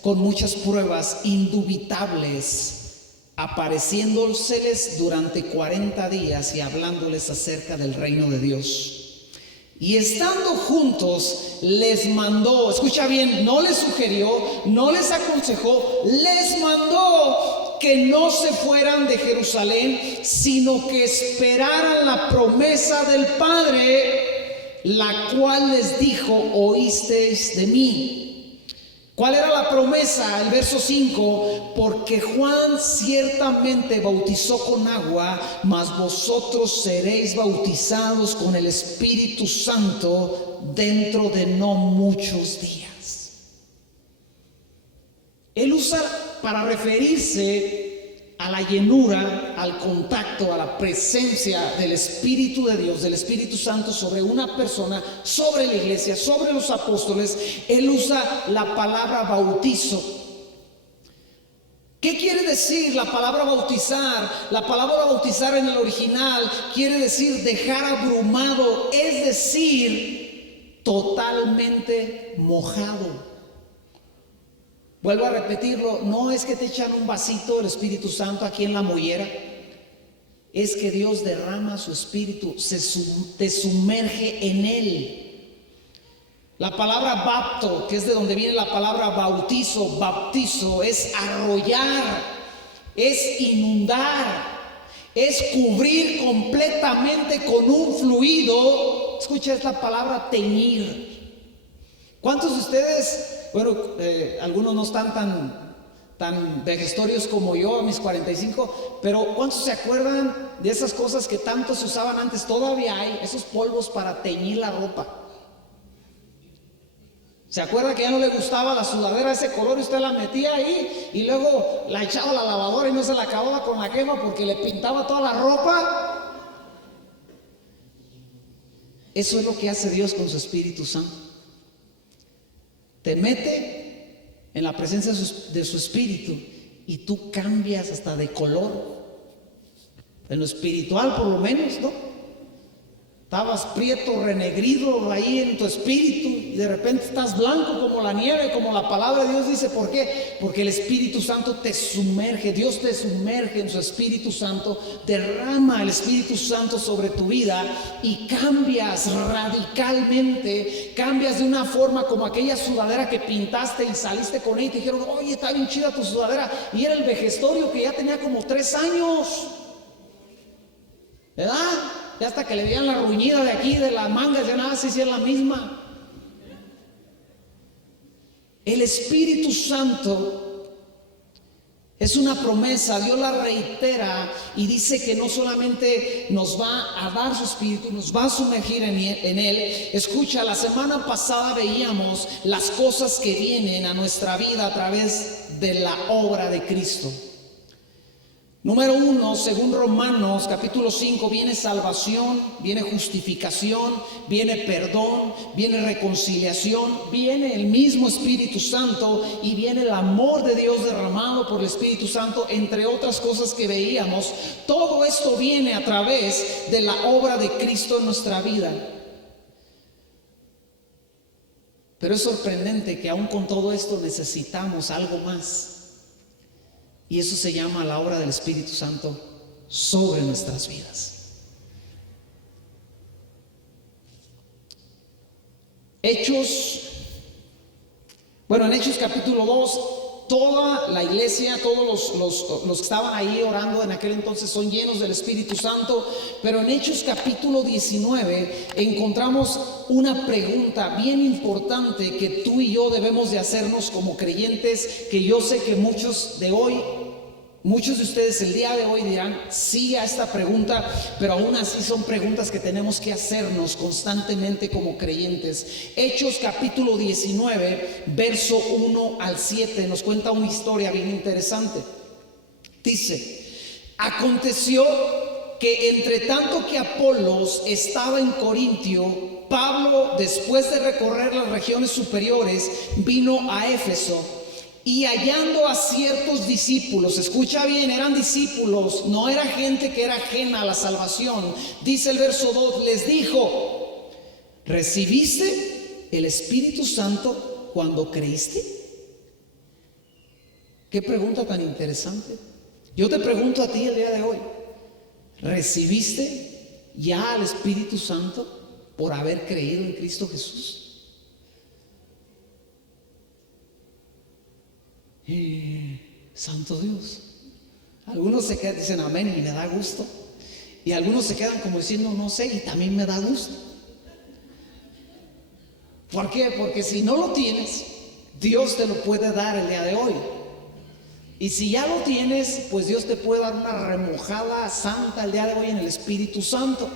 con muchas pruebas indubitables, apareciéndoseles durante 40 días y hablándoles acerca del reino de Dios. Y estando juntos, les mandó, escucha bien, no les sugirió, no les aconsejó, les mandó que no se fueran de Jerusalén, sino que esperaran la promesa del Padre, la cual les dijo: oísteis de mí. ¿Cuál era la promesa? El verso 5: porque Juan ciertamente bautizó con agua, mas vosotros seréis bautizados con el Espíritu Santo dentro de no muchos días. Él usa para referirse a la llenura, al contacto, a la presencia del Espíritu de Dios, del Espíritu Santo sobre una persona, sobre la iglesia, sobre los apóstoles. Él usa la palabra bautizo. ¿Qué quiere decir la palabra bautizar? La palabra bautizar en el original quiere decir dejar abrumado, es decir, totalmente mojado. Vuelvo a repetirlo, no es que te echan un vasito del Espíritu Santo aquí en la mollera, es que Dios derrama su Espíritu, te sumerge en Él. La palabra bapto, que es de donde viene la palabra baptizo, es arrollar, es inundar, es cubrir completamente con un fluido. Escucha esta palabra, teñir. ¿Cuántos de ustedes, bueno, algunos no están tan vejestorios como yo a mis 45, pero ¿cuántos se acuerdan de esas cosas que tanto se usaban antes? Todavía hay esos polvos para teñir la ropa. ¿Se acuerda que ya no le gustaba la sudadera de ese color y usted la metía ahí y luego la echaba a la lavadora y no se la acababa con la quema porque le pintaba toda la ropa? Eso es lo que hace Dios con su Espíritu Santo. Te mete en la presencia de su Espíritu y tú cambias hasta de color. En lo espiritual por lo menos, ¿no? Estabas prieto, renegrido ahí en tu espíritu y de repente estás blanco como la nieve, como la palabra de Dios dice. ¿Por qué? Porque el Espíritu Santo te sumerge, Dios te sumerge en su Espíritu Santo, derrama el Espíritu Santo sobre tu vida y cambias radicalmente, cambias de una forma como aquella sudadera que pintaste y saliste con ella y te dijeron, oye, está bien chida tu sudadera, y era el vejestorio que ya tenía como 3 años, ¿verdad? Ya hasta que le veían la ruñida de aquí, de las mangas, ya nada se hiciera la misma. El Espíritu Santo es una promesa, Dios la reitera y dice que no solamente nos va a dar su Espíritu, nos va a sumergir en Él. Escucha, la semana pasada veíamos las cosas que vienen a nuestra vida a través de la obra de Cristo. Número 1, según Romanos capítulo 5, viene salvación, viene justificación, viene perdón, viene reconciliación, viene el mismo Espíritu Santo y viene el amor de Dios derramado por el Espíritu Santo, entre otras cosas que veíamos. Todo esto viene a través de la obra de Cristo en nuestra vida. Pero es sorprendente que aún con todo esto necesitamos algo más. Y eso se llama la obra del Espíritu Santo sobre nuestras vidas. En Hechos capítulo 2, toda la iglesia, todos los que estaban ahí orando en aquel entonces son llenos del Espíritu Santo. Pero en Hechos capítulo 19 encontramos una pregunta bien importante que tú y yo debemos de hacernos como creyentes, que yo sé que muchos de ustedes el día de hoy dirán sí a esta pregunta, pero aún así son preguntas que tenemos que hacernos constantemente como creyentes. Hechos capítulo 19, verso 1 al 7 nos cuenta una historia bien interesante. Dice: aconteció que entre tanto que Apolos estaba en Corintio, Pablo, después de recorrer las regiones superiores, vino a Éfeso. Y hallando a ciertos discípulos, escucha bien, eran discípulos, no era gente que era ajena a la salvación. Dice el verso 2, les dijo: ¿recibiste el Espíritu Santo cuando creíste? Qué pregunta tan interesante. Yo te pregunto a ti el día de hoy: ¿recibiste ya al Espíritu Santo por haber creído en Cristo Jesús? Santo Dios. Algunos se quedan, dicen amén y me da gusto, y algunos se quedan como diciendo no sé, y también me da gusto. ¿Por qué? Porque si no lo tienes, Dios te lo puede dar el día de hoy. Y si ya lo tienes, pues Dios te puede dar una remojada santa el día de hoy en el Espíritu Santo.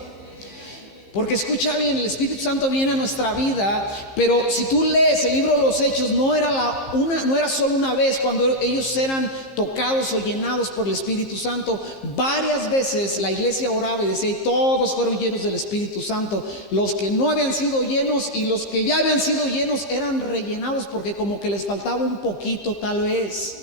Porque escucha bien, el Espíritu Santo viene a nuestra vida, pero si tú lees el libro de los Hechos, no era solo una vez cuando ellos eran tocados o llenados por el Espíritu Santo. Varias veces la iglesia oraba y decía, y todos fueron llenos del Espíritu Santo. Los que no habían sido llenos y los que ya habían sido llenos eran rellenados porque como que les faltaba un poquito tal vez.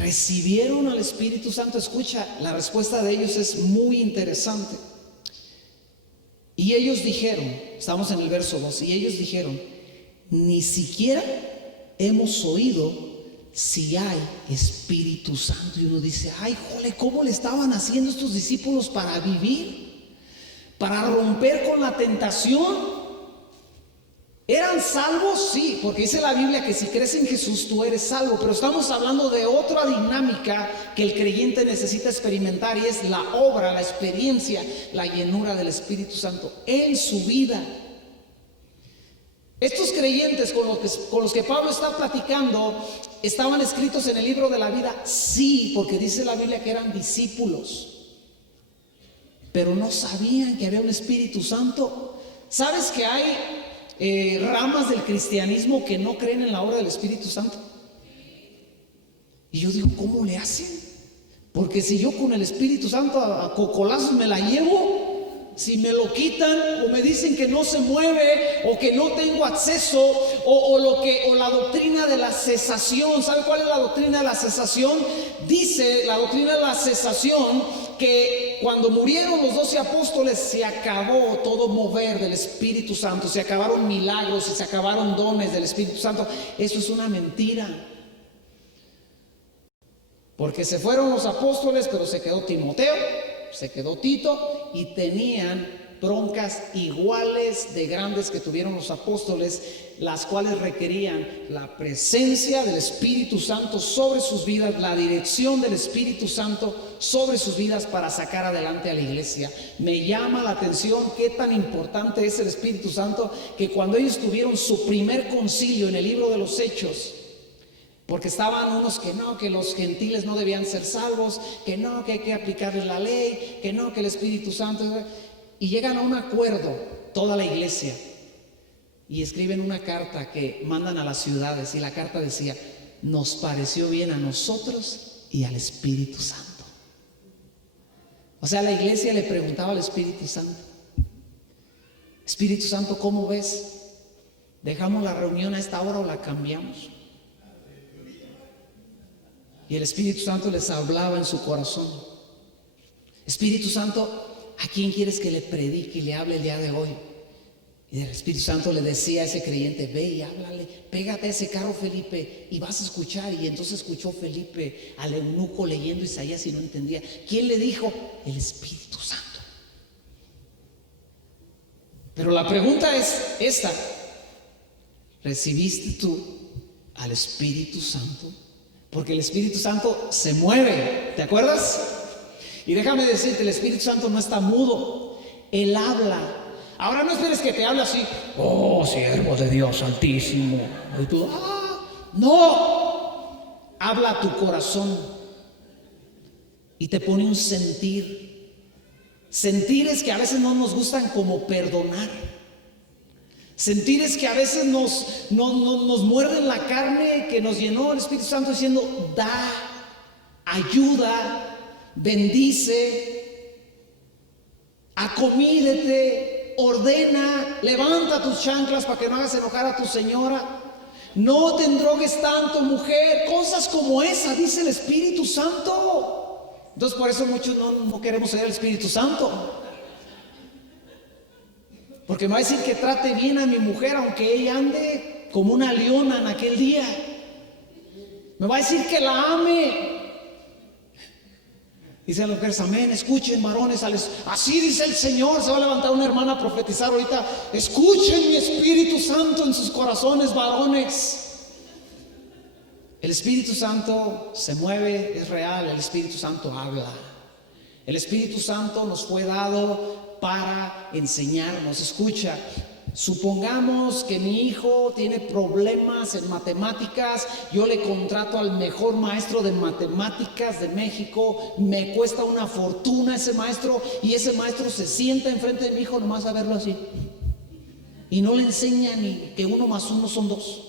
¿Recibieron al Espíritu Santo? Escucha, la respuesta de ellos es muy interesante. Y ellos dijeron, estamos en el verso 2, y ellos dijeron: ni siquiera hemos oído si hay Espíritu Santo. Y uno dice, ay, jole, ¿cómo le estaban haciendo estos discípulos para vivir? Para romper con la tentación. ¿Eran salvos? Sí, porque dice la Biblia que si crees en Jesús tú eres salvo. Pero estamos hablando de otra dinámica que el creyente necesita experimentar, y es la obra, la experiencia, la llenura del Espíritu Santo en su vida. Estos creyentes con los que Pablo está platicando, ¿estaban escritos en el libro de la vida? Sí, porque dice la Biblia que eran discípulos, pero no sabían que había un Espíritu Santo. ¿Sabes que hay ramas del cristianismo que no creen en la obra del Espíritu Santo? Y yo digo, ¿cómo le hacen? Porque si yo con el Espíritu Santo a cocolazos me la llevo, si me lo quitan o me dicen que no se mueve o que no tengo acceso o la doctrina de la cesación. ¿Sabe cuál es la doctrina de la cesación? Dice la doctrina de la cesación que cuando murieron los 12 apóstoles se acabó todo mover del Espíritu Santo, se acabaron milagros y se acabaron dones del Espíritu Santo. Eso es una mentira. Porque se fueron los apóstoles, pero se quedó Timoteo, se quedó Tito, y tenían broncas iguales de grandes que tuvieron los apóstoles, las cuales requerían la presencia del Espíritu Santo sobre sus vidas, la dirección del Espíritu Santo sobre sus vidas para sacar adelante a la iglesia. Me llama la atención qué tan importante es el Espíritu Santo, que cuando ellos tuvieron su primer concilio en el libro de los Hechos, porque estaban unos que no, que los gentiles no debían ser salvos, que no, que hay que aplicarles la ley, que no, que el Espíritu Santo, y llegan a un acuerdo toda la iglesia y escriben una carta que mandan a las ciudades, y la carta decía: nos pareció bien a nosotros y al Espíritu Santo. O sea, la iglesia le preguntaba al Espíritu Santo: Espíritu Santo, ¿cómo ves? ¿Dejamos la reunión a esta hora o la cambiamos? Y el Espíritu Santo les hablaba en su corazón: Espíritu Santo, ¿a quién quieres que le predique y le hable el día de hoy? Y el Espíritu Santo le decía a ese creyente: ve y háblale, pégate a ese carro, Felipe, y vas a escuchar. Y entonces escuchó Felipe al eunuco leyendo Isaías y no entendía. ¿Quién le dijo? El Espíritu Santo. Pero la pregunta es esta: ¿recibiste tú al Espíritu Santo? Porque el Espíritu Santo se mueve, ¿te acuerdas? Y déjame decirte, el Espíritu Santo no está mudo, Él habla. Ahora no esperes que te hable así: oh, siervo de Dios Altísimo. Y tú, no, habla a tu corazón y te pone un sentir. Sentires que a veces no nos gustan, como perdonar. Sentires que a veces nos muerden la carne, que nos llenó el Espíritu Santo diciendo: da, ayuda, bendice, acomídete, ordena, levanta tus chanclas para que no hagas enojar a tu señora, no te endrogues tanto, mujer. Cosas como esa dice el Espíritu Santo. Entonces por eso muchos no queremos ser el Espíritu Santo, porque me va a decir que trate bien a mi mujer aunque ella ande como una leona en aquel día. Me va a decir que la ame. Dice a las mujeres: amén, escuchen, varones, así dice el Señor. Se va a levantar una hermana a profetizar ahorita: escuchen mi Espíritu Santo en sus corazones, varones. El Espíritu Santo se mueve, es real. El Espíritu Santo habla. El Espíritu Santo nos fue dado para enseñarnos. Escucha, supongamos que mi hijo tiene problemas en matemáticas, yo le contrato al mejor maestro de matemáticas de México, me cuesta una fortuna ese maestro, y ese maestro se sienta enfrente de mi hijo nomás a verlo así, y no le enseña ni que 1 más 1 son 2.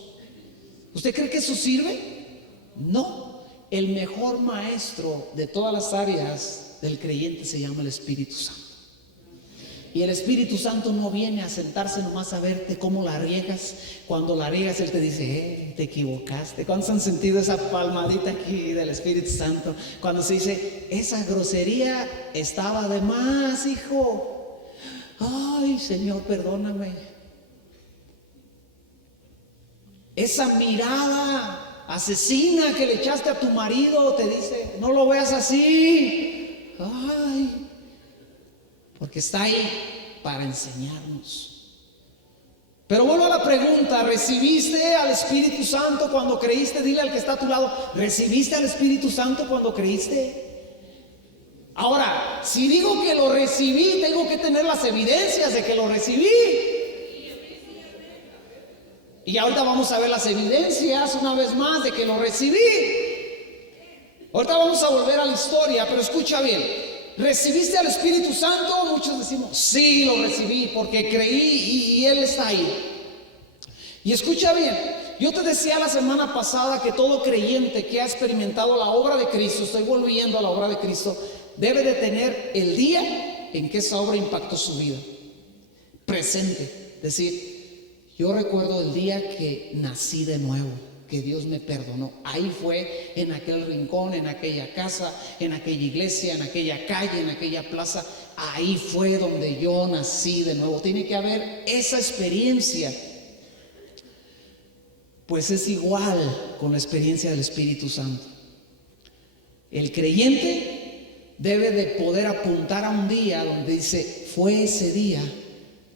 ¿Usted cree que eso sirve? No. El mejor maestro de todas las áreas del creyente se llama el Espíritu Santo. Y el Espíritu Santo no viene a sentarse nomás a verte cómo la riegas. Cuando la riegas, Él te dice: te equivocaste. ¿Cuántos han sentido esa palmadita aquí del Espíritu Santo? Cuando se dice: esa grosería estaba de más, hijo. Ay, Señor, perdóname. Esa mirada asesina que le echaste a tu marido, te dice: no lo veas así. Ay, porque está ahí para enseñarnos. Pero vuelvo a la pregunta: ¿recibiste al Espíritu Santo cuando creíste? Dile al que está a tu lado: ¿recibiste al Espíritu Santo cuando creíste? Ahora, si digo que lo recibí, tengo que tener las evidencias de que lo recibí. Y ahorita vamos a ver las evidencias una vez más de que lo recibí. Ahorita vamos a volver a la historia, pero escucha bien. ¿Recibiste al Espíritu Santo? Muchos decimos, sí, lo recibí porque creí y Él está ahí. Y escucha bien, yo te decía la semana pasada que todo creyente que ha experimentado la obra de Cristo, estoy volviendo a la obra de Cristo, debe de tener el día en que esa obra impactó su vida. Presente, es decir, yo recuerdo el día que nací de nuevo, que Dios me perdonó. Ahí fue, en aquel rincón, en aquella casa, en aquella iglesia, en aquella calle, en aquella plaza. Ahí fue donde yo nací de nuevo. Tiene que haber esa experiencia. Pues es igual con la experiencia del Espíritu Santo. El creyente debe de poder apuntar a un día donde dice, fue ese día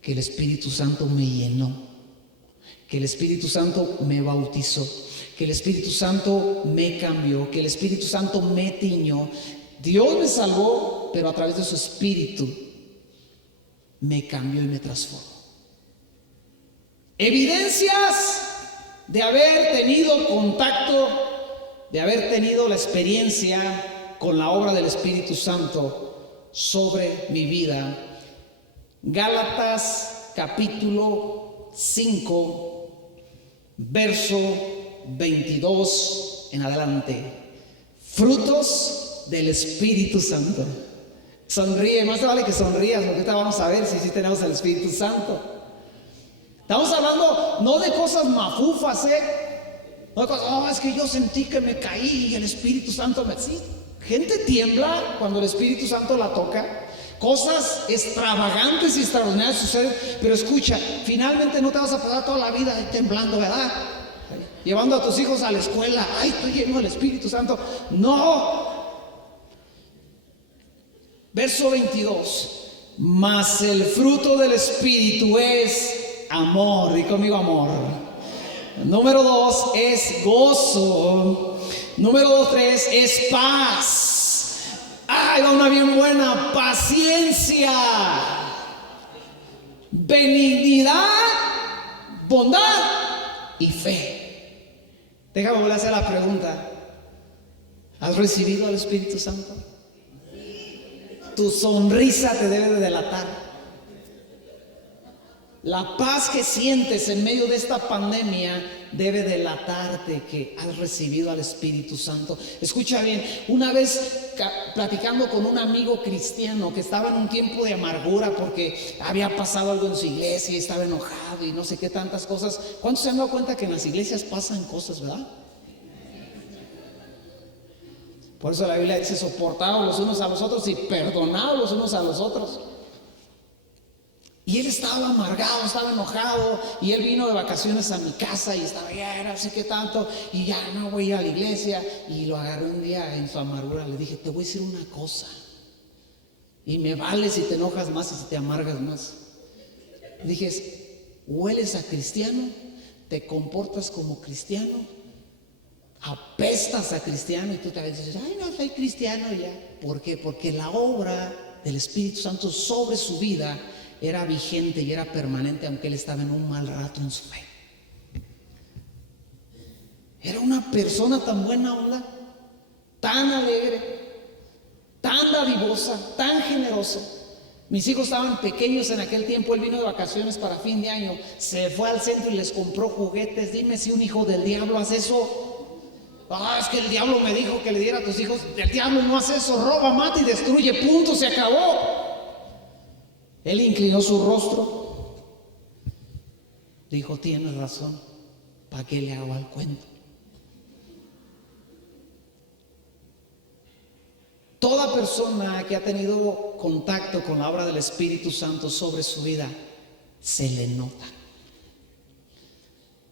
que el Espíritu Santo me llenó, que el Espíritu Santo me bautizó, que el Espíritu Santo me cambió, que el Espíritu Santo me tiñó. Dios me salvó, pero a través de su Espíritu me cambió y me transformó. Evidencias de haber tenido contacto, de haber tenido la experiencia con la obra del Espíritu Santo sobre mi vida. Gálatas capítulo 5, verso 22 en adelante. Frutos del Espíritu Santo. Sonríe, más vale que sonrías, porque ahorita vamos a ver si tenemos el Espíritu Santo. Estamos hablando no de cosas mafufas, no de cosas, es que yo sentí que me caí y el Espíritu Santo me... Sí, gente tiembla cuando el Espíritu Santo la toca. Cosas extravagantes y extraordinarias suceden, pero escucha, finalmente no te vas a pasar toda la vida temblando, ¿verdad? Llevando a tus hijos a la escuela, ay, estoy lleno del Espíritu Santo. No. Verso 22. Mas el fruto del Espíritu es amor. Di conmigo, amor. Número 2 es gozo. Número 3 es paz. Ahí va una bien buena. Paciencia, benignidad, bondad y fe. Déjame volver a hacer la pregunta. ¿Has recibido al Espíritu Santo? Tu sonrisa te debe de delatar. La paz que sientes en medio de esta pandemia debe delatarte que has recibido al Espíritu Santo. Escucha bien, una vez platicando con un amigo cristiano que estaba en un tiempo de amargura porque había pasado algo en su iglesia y estaba enojado y no sé qué tantas cosas. ¿Cuántos se han dado cuenta que en las iglesias pasan cosas, verdad? Por eso la Biblia dice, soportados los unos a los otros y perdonados los unos a los otros. Y él estaba amargado, estaba enojado, y él vino de vacaciones a mi casa y estaba ya, no sé qué tanto, y ya no voy a ir a la iglesia. Y lo agarré un día en su amargura, le dije, te voy a decir una cosa, y me vale si te enojas más y si te amargas más. Le dije, hueles a cristiano, te comportas como cristiano, apestas a cristiano, y tú te dices, ay, no soy cristiano ya. ¿Por qué? Porque la obra del Espíritu Santo sobre su vida era vigente y era permanente, aunque él estaba en un mal rato en su fe. Era una persona tan buena onda, tan alegre, tan dadivosa, tan generosa. Mis hijos estaban pequeños en aquel tiempo. Él vino de vacaciones para fin de año, se fue al centro y les compró juguetes. Dime si un hijo del diablo hace eso. Es que el diablo me dijo que le diera a tus hijos. El diablo no hace eso, roba, mata y destruye, punto, se acabó. Él inclinó su rostro, dijo, tienes razón, ¿para qué le hago al cuento? Toda persona que ha tenido contacto con la obra del Espíritu Santo sobre su vida, se le nota,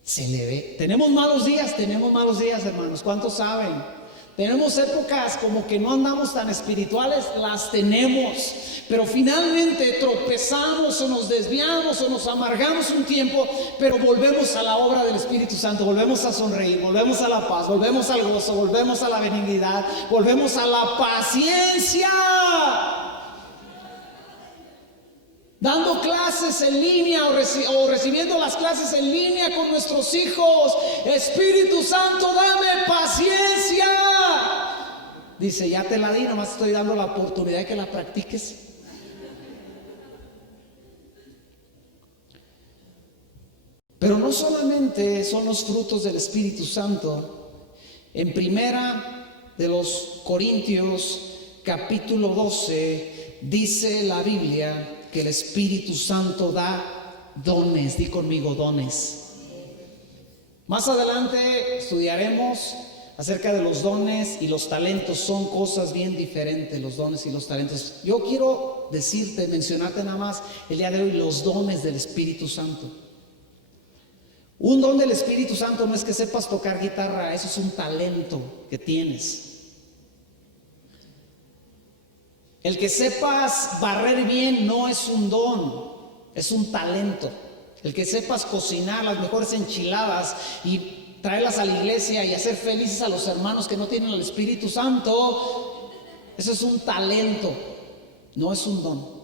se le ve. Tenemos malos días, hermanos, ¿cuántos saben? Tenemos épocas como que no andamos tan espirituales, las tenemos, pero finalmente tropezamos o nos desviamos o nos amargamos un tiempo, pero volvemos a la obra del Espíritu Santo, volvemos a sonreír, volvemos a la paz, volvemos al gozo, volvemos a la benignidad, volvemos a la paciencia, dando clases en línea o recibiendo las clases en línea con nuestros hijos. Espíritu Santo, dame paciencia. Dice, ya te la di, nomás estoy dando la oportunidad de que la practiques. Pero no solamente son los frutos del Espíritu Santo. En primera de los Corintios capítulo 12 dice la Biblia que el Espíritu Santo da dones. Di conmigo, dones. Más adelante estudiaremos acerca de los dones y los talentos. Son cosas bien diferentes, los dones y los talentos. Yo quiero decirte, mencionarte nada más el día de hoy los dones del Espíritu Santo. Un don del Espíritu Santo no es que sepas tocar guitarra, eso es un talento que tienes. El que sepas barrer bien no es un don, es un talento. El que sepas cocinar las mejores enchiladas y traerlas a la iglesia y hacer felices a los hermanos que no tienen el Espíritu Santo, eso es un talento, no es un don.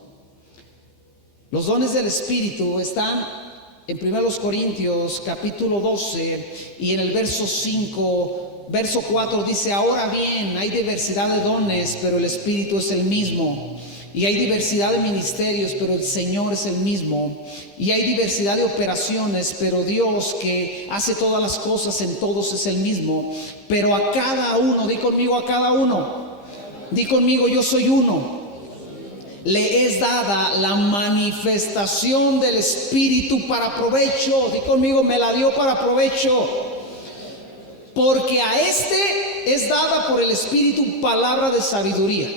Los dones del Espíritu están en 1 Corintios capítulo 12 y en el verso 5, verso 4 dice: ahora bien, hay diversidad de dones, pero el Espíritu es el mismo. Y hay diversidad de ministerios, pero el Señor es el mismo. Y hay diversidad de operaciones, pero Dios, que hace todas las cosas en todos, es el mismo. Pero a cada uno, di conmigo, a cada uno, di conmigo, yo soy uno, le es dada la manifestación del Espíritu para provecho. Di conmigo, me la dio para provecho. Porque a este es dada por el Espíritu palabra de sabiduría,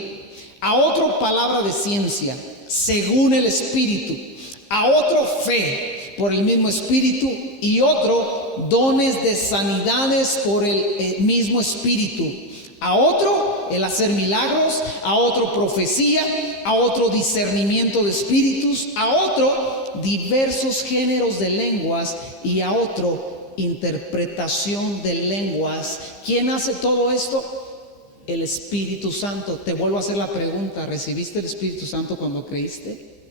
a otro palabra de ciencia, según el Espíritu, a otro fe por el mismo Espíritu, y otro dones de sanidades por el mismo Espíritu, a otro el hacer milagros, a otro profecía, a otro discernimiento de espíritus, a otro diversos géneros de lenguas, y a otro interpretación de lenguas. ¿Quién hace todo esto? El Espíritu Santo. Te vuelvo a hacer la pregunta: ¿recibiste el Espíritu Santo cuando creíste?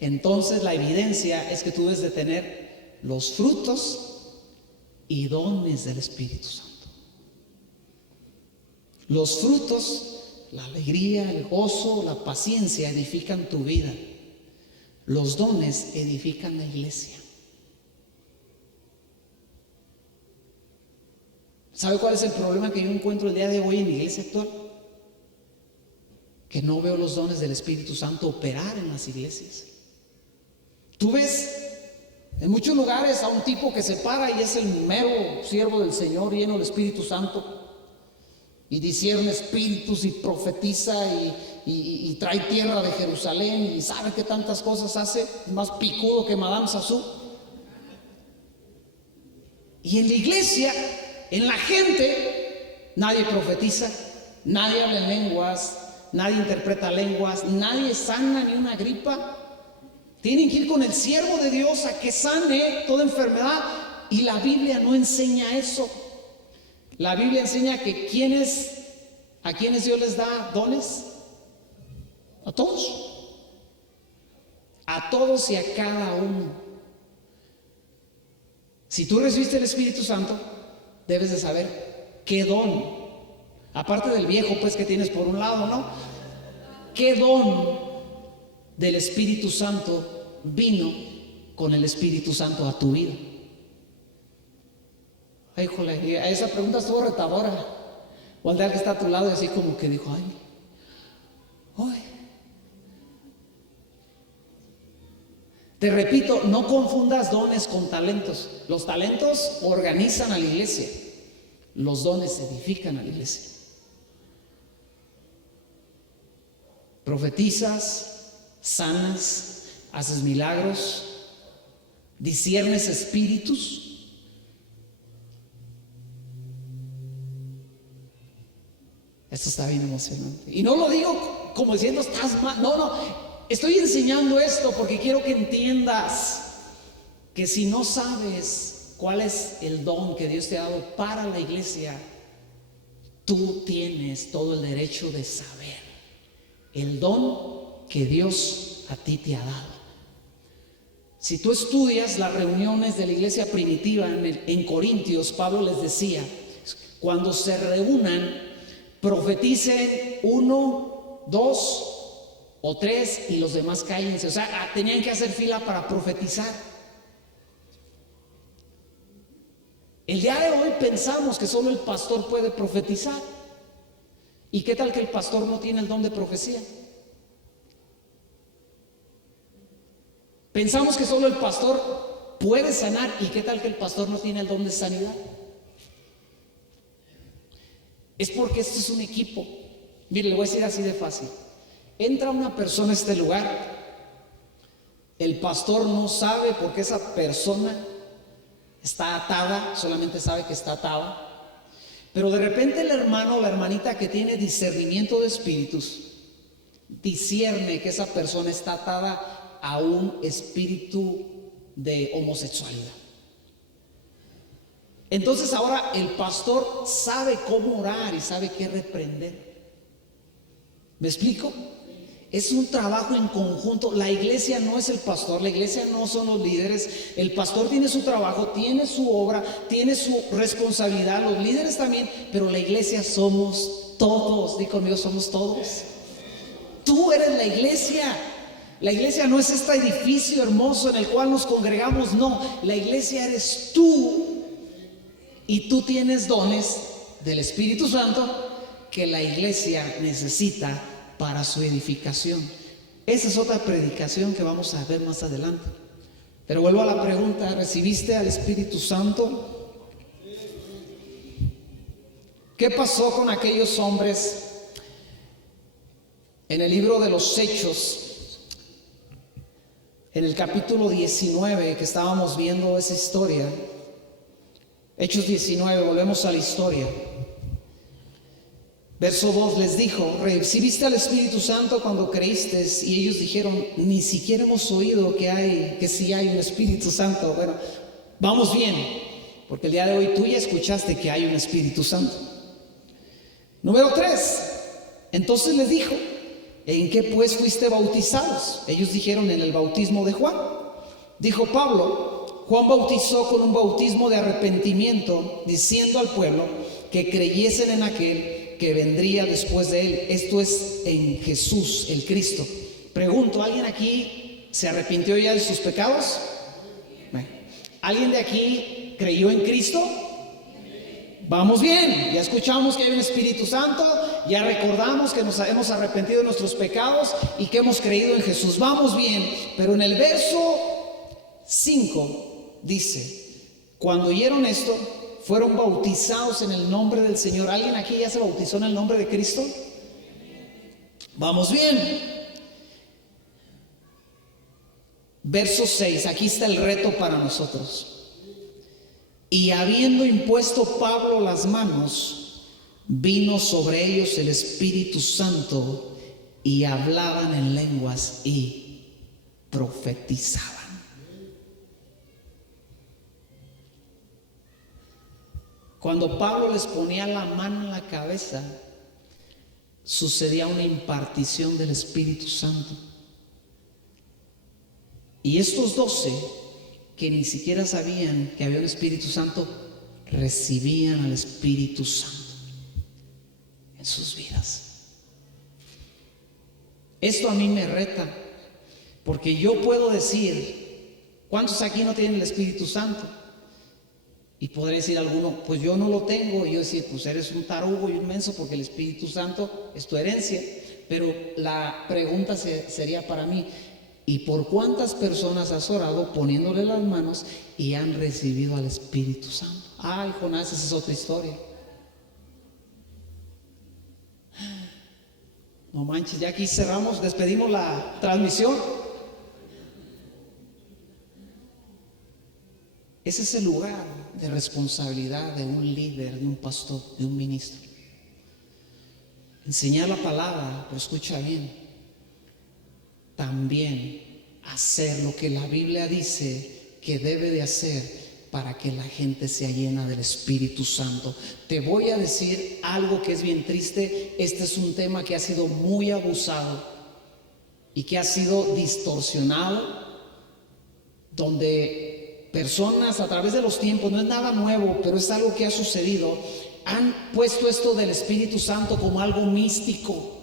Entonces la evidencia es que tú debes de tener los frutos y dones del Espíritu Santo. Los frutos, la alegría, el gozo, la paciencia edifican tu vida. Los dones edifican la iglesia. ¿Sabe cuál es el problema que yo encuentro el día de hoy en la iglesia actual? Que no veo los dones del Espíritu Santo operar en las iglesias. Tú ves en muchos lugares a un tipo que se para y es el mero siervo del Señor, lleno del Espíritu Santo, y discierne espíritus y profetiza y trae tierra de Jerusalén y sabe que tantas cosas hace, más picudo que Madame Sassou. Y en la iglesia, en la gente, nadie profetiza, nadie habla en lenguas, nadie interpreta lenguas, nadie sana ni una gripa. Tienen que ir con el siervo de Dios a que sane toda enfermedad, y la Biblia no enseña eso. La Biblia enseña que a quienes Dios les da dones, a todos y a cada uno. Si tú recibiste el Espíritu Santo, debes de saber qué don, aparte del viejo pues que tienes por un lado, ¿no? ¿Qué don del Espíritu Santo vino con el Espíritu Santo a tu vida? Ay, híjole, esa pregunta estuvo retadora. O al de que está a tu lado y así como que dijo: ay. Te repito, no confundas dones con talentos. Los talentos organizan a la iglesia, los dones edifican a la iglesia. Profetizas, sanas, haces milagros, disciernes espíritus. Esto está bien emocionante. Y no lo digo como diciendo estás mal. No. Estoy enseñando esto porque quiero que entiendas que si no sabes cuál es el don que Dios te ha dado para la iglesia, tú tienes todo el derecho de saber el don que Dios a ti te ha dado. Si tú estudias las reuniones de la iglesia primitiva en Corintios, Pablo les decía, cuando se reúnan, profeticen 1, 2 o 3 y los demás cállense. O sea, tenían que hacer fila para profetizar. El día de hoy pensamos que solo el pastor puede profetizar. ¿Y qué tal que el pastor no tiene el don de profecía? Pensamos que solo el pastor puede sanar. ¿Y qué tal que el pastor no tiene el don de sanidad? Es porque esto es un equipo. Mire, le voy a decir así de fácil. Entra una persona a este lugar, el pastor no sabe por qué esa persona está atada, solamente sabe que está atada, pero de repente el hermano o la hermanita que tiene discernimiento de espíritus discierne que esa persona está atada a un espíritu de homosexualidad. Entonces ahora el pastor sabe cómo orar y sabe qué reprender. ¿Me explico? Es un trabajo en conjunto. La iglesia no es el pastor, la iglesia no son los líderes. El pastor tiene su trabajo, tiene su obra, tiene su responsabilidad, los líderes también, pero la iglesia somos todos. Di conmigo, somos todos. Tú eres la iglesia. La iglesia no es este edificio hermoso en el cual nos congregamos, no. La iglesia eres tú, y tú tienes dones del Espíritu Santo que la iglesia necesita para su edificación. Esa es otra predicación que vamos a ver más adelante. Pero vuelvo a la pregunta: ¿recibiste al Espíritu Santo? ¿Qué pasó con aquellos hombres en el libro de los Hechos, en el capítulo 19, que estábamos viendo esa historia? Hechos 19, volvemos a la historia. Verso 2: les dijo: ¿recibiste al Espíritu Santo cuando creíste? Y ellos dijeron: ni siquiera hemos oído que sí hay un Espíritu Santo. Bueno, vamos bien, porque el día de hoy tú ya escuchaste que hay un Espíritu Santo. Número 3: entonces les dijo: ¿en qué pues fuiste bautizados? Ellos dijeron: en el bautismo de Juan. Dijo Pablo: Juan bautizó con un bautismo de arrepentimiento, diciendo al pueblo que creyesen en aquel que vendría después de él, esto es, en Jesús, el Cristo. Pregunto, ¿alguien aquí se arrepintió ya de sus pecados? ¿Alguien de aquí creyó en Cristo? Vamos bien, ya escuchamos que hay un Espíritu Santo, ya recordamos que nos hemos arrepentido de nuestros pecados y que hemos creído en Jesús. Vamos bien, pero en el verso 5 dice: cuando oyeron esto, fueron bautizados en el nombre del Señor. ¿Alguien aquí ya se bautizó en el nombre de Cristo? Vamos bien. Verso 6, aquí está el reto para nosotros. Y habiendo impuesto Pablo las manos, vino sobre ellos el Espíritu Santo, y hablaban en lenguas y profetizaban. Cuando Pablo les ponía la mano en la cabeza, sucedía una impartición del Espíritu Santo. Y estos 12, que ni siquiera sabían que había un Espíritu Santo, recibían al Espíritu Santo en sus vidas. Esto a mí me reta, porque yo puedo decir: ¿cuántos aquí no tienen el Espíritu Santo? Y podré decir alguno: pues yo no lo tengo. Y yo decir: pues eres un tarugo y un menso, porque el Espíritu Santo es tu herencia. Pero la pregunta sería para mí: ¿y por cuántas personas has orado poniéndole las manos y han recibido al Espíritu Santo? Ay, Jonás, esa es otra historia. No manches, ya aquí cerramos, despedimos la transmisión. Ese es el lugar de responsabilidad de un líder, de un pastor, de un ministro. Enseñar la palabra, pero escucha bien, también hacer lo que la Biblia dice que debe de hacer para que la gente sea llena del Espíritu Santo. Te voy a decir algo que es bien triste. Este es un tema que ha sido muy abusado y que ha sido distorsionado donde personas a través de los tiempos, no es nada nuevo, pero es algo que ha sucedido, han puesto esto del Espíritu Santo como algo místico.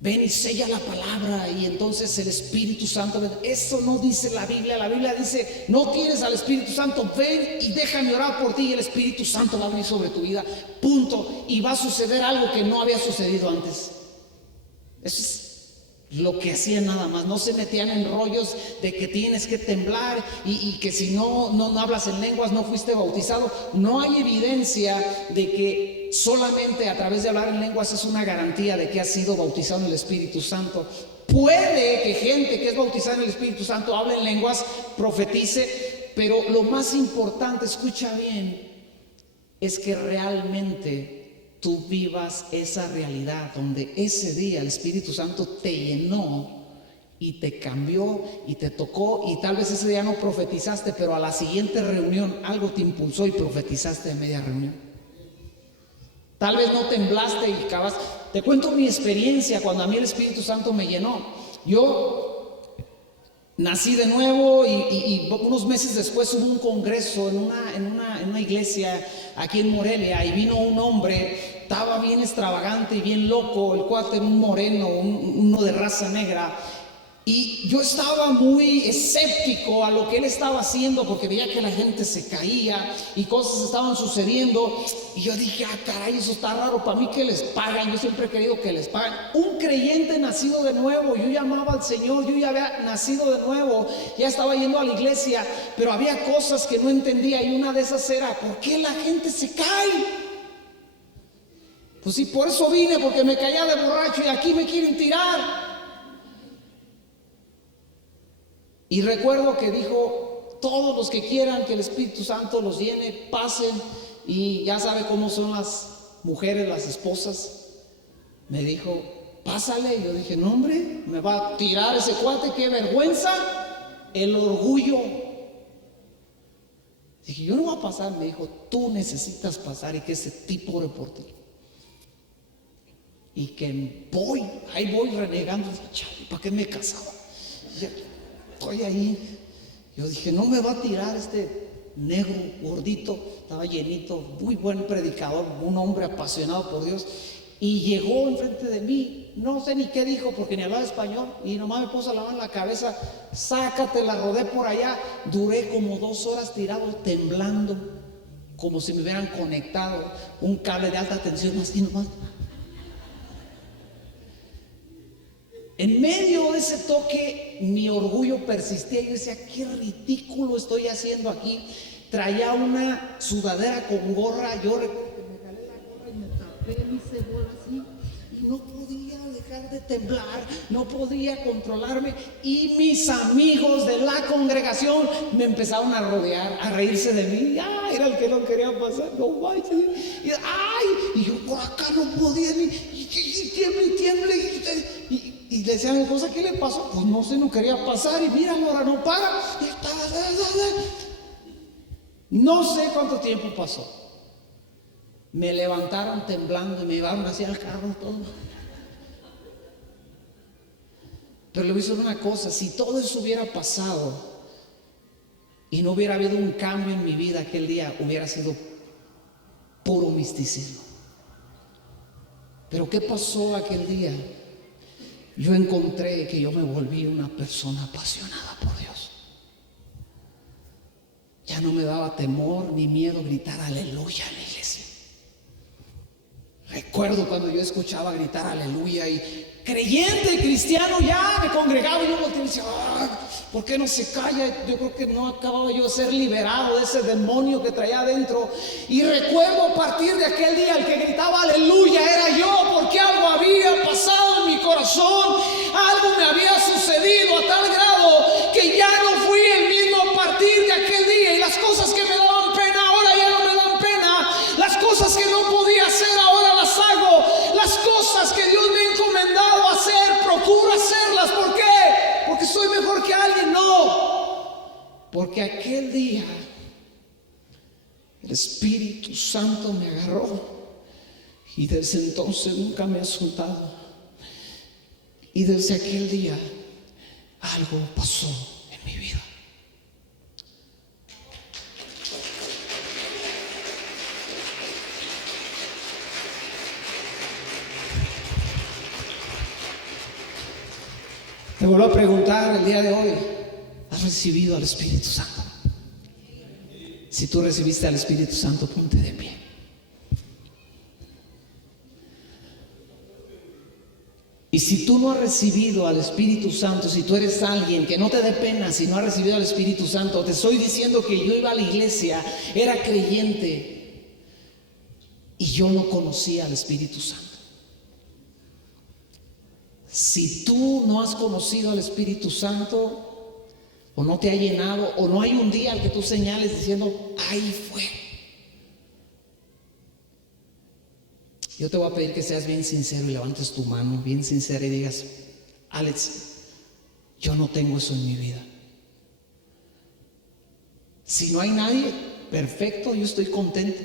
Ven y sella la palabra y entonces el Espíritu Santo. Eso no dice la Biblia. La Biblia dice: no tienes al Espíritu Santo, ven y déjame orar por ti y el Espíritu Santo va a venir sobre tu vida, punto. Y va a suceder algo que no había sucedido antes. Eso es lo que hacían nada más. No se metían en rollos de que tienes que temblar y que si no hablas en lenguas no fuiste bautizado. No hay evidencia de que solamente a través de hablar en lenguas es una garantía de que has sido bautizado en el Espíritu Santo. Puede que gente que es bautizada en el Espíritu Santo hable en lenguas, profetice, pero lo más importante, escucha bien, es que realmente tú vivas esa realidad donde ese día el Espíritu Santo te llenó y te cambió y te tocó, y tal vez ese día no profetizaste, pero a la siguiente reunión algo te impulsó y profetizaste en media reunión. Tal vez no temblaste y acabaste. Te cuento mi experiencia cuando a mí el Espíritu Santo me llenó. Yo nací de nuevo y unos meses después hubo un congreso en una iglesia aquí en Morelia, y vino un hombre, estaba bien extravagante y bien loco, el cuate era un moreno, uno de raza negra, y yo estaba muy escéptico a lo que él estaba haciendo porque veía que la gente se caía y cosas estaban sucediendo, y yo dije: caray, eso está raro, para mí que les pagan, yo siempre he querido que les paguen. Un creyente nacido de nuevo, yo llamaba al Señor, yo ya había nacido de nuevo, ya estaba yendo a la iglesia, pero había cosas que no entendía, y una de esas era: ¿por qué la gente se cae? Pues sí, por eso vine, porque me caía de borracho y aquí me quieren tirar. Y recuerdo que dijo: todos los que quieran que el Espíritu Santo los llene, pasen. Y ya sabe cómo son las mujeres, las esposas. Me dijo: pásale. Y yo dije: no, hombre, me va a tirar ese cuate, qué vergüenza. El orgullo. Dije: yo no voy a pasar. Me dijo: tú necesitas pasar y que ese tipo ore por ti. Y que ahí voy renegando. ¿Para qué me casaba? Estoy ahí. Yo dije: no me va a tirar este negro, gordito, estaba llenito, muy buen predicador, un hombre apasionado por Dios. Y llegó enfrente de mí, no sé ni qué dijo porque ni hablaba español, y nomás me puso la mano en la cabeza: sácate, la rodé por allá. Duré como 2 horas tirado, temblando, como si me hubieran conectado un cable de alta tensión, así nomás. En medio de ese toque, mi orgullo persistía. Yo decía: qué ridículo estoy haciendo aquí. Traía una sudadera con gorra. Yo recuerdo que me jalé la gorra y me tapé mi cebolla así, y no podía dejar de temblar, no podía controlarme. Y mis amigos de la congregación me empezaron a rodear, a reírse de mí. Era el que no quería pasar. No vaya. Y yo por acá no podía ni. Y tiemble. Y le decía a mi esposa: ¿qué le pasó? Pues no sé, no quería pasar. Y mira, ahora no para. No sé cuánto tiempo pasó. Me levantaron temblando y me llevaron hacia el carro todo. Pero le voy a decir una cosa: si todo eso hubiera pasado y no hubiera habido un cambio en mi vida aquel día, hubiera sido puro misticismo. Pero ¿qué pasó aquel día? Yo encontré que yo me volví una persona apasionada por Dios. Ya no me daba temor ni miedo gritar aleluya en la iglesia. Recuerdo cuando yo escuchaba gritar aleluya, y creyente, cristiano, ya me congregaba y yo volteaba y decía: ¿por qué no se calla? Yo creo que no acababa yo de ser liberado de ese demonio que traía adentro. Y recuerdo a partir de aquel día, el que gritaba aleluya era yo, porque algo había pasado en mi corazón, algo me había sucedido a tal grado que ya no fui el mismo a partir de aquel día. Y las cosas que me daban pena ahora ya no me dan pena. Las cosas que no podía hacer ahora las hago. Las cosas que Dios me ha encomendado a hacer, procuro hacerlas. ¿Por qué? Porque soy mejor que alguien. No, porque aquel día el Espíritu Santo me agarró, y desde entonces nunca me ha soltado. Y desde aquel día algo pasó en en mi vida. Te vuelvo a preguntar el día de hoy, ¿has recibido al Espíritu Santo? Si tú recibiste al Espíritu Santo, ponte de pie. Y si tú no has recibido al Espíritu Santo, si tú eres alguien que no te dé pena si no has recibido al Espíritu Santo, te estoy diciendo que yo iba a la iglesia, era creyente y yo no conocía al Espíritu Santo. Si tú no has conocido al Espíritu Santo, o no te ha llenado, o no hay un día al que tú señales diciendo, ahí fue. Yo te voy a pedir que seas bien sincero y levantes tu mano, bien sincero, y digas, Alex, yo no tengo eso en mi vida. Si no hay nadie, perfecto, yo estoy contento.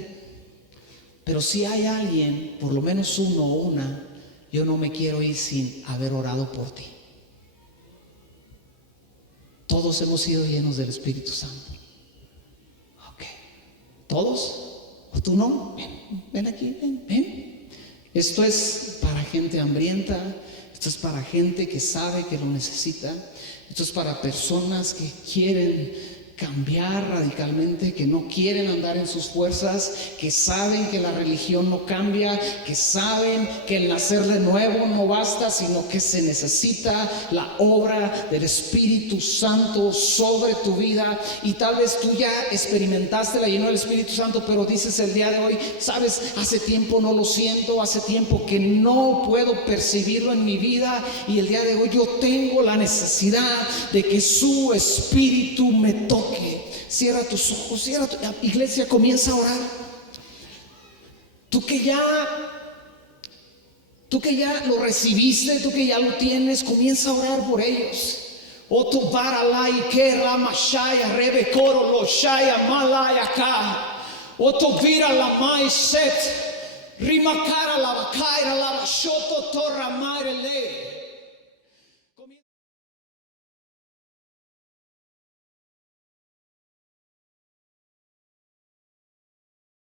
Pero si hay alguien, por lo menos uno o una, yo no me quiero ir sin haber orado por ti. Todos hemos sido llenos del Espíritu Santo. Ok. ¿Todos? ¿O tú no? Ven aquí, ven. Esto es para gente hambrienta. Esto es para gente que sabe que lo necesita. Esto es para personas que quieren cambiar radicalmente, que no quieren andar en sus fuerzas, que saben que la religión no cambia, que saben que el nacer de nuevo no basta, sino que se necesita la obra del Espíritu Santo sobre tu vida. Y tal vez tú ya experimentaste la llenura del Espíritu Santo, pero dices el día de hoy, sabes, hace tiempo no lo siento, hace tiempo que no puedo percibirlo en mi vida, y el día de hoy yo tengo la necesidad de que su Espíritu me toque. Cierra tus ojos, iglesia, comienza a orar. Tú que ya lo recibiste, tú que ya lo tienes, comienza a orar por ellos. Oto varala y que ramashaya rebe coro lo shaya malaya ka. Oto vira la mai set rimakara la bakaira la bashoto torra maire le.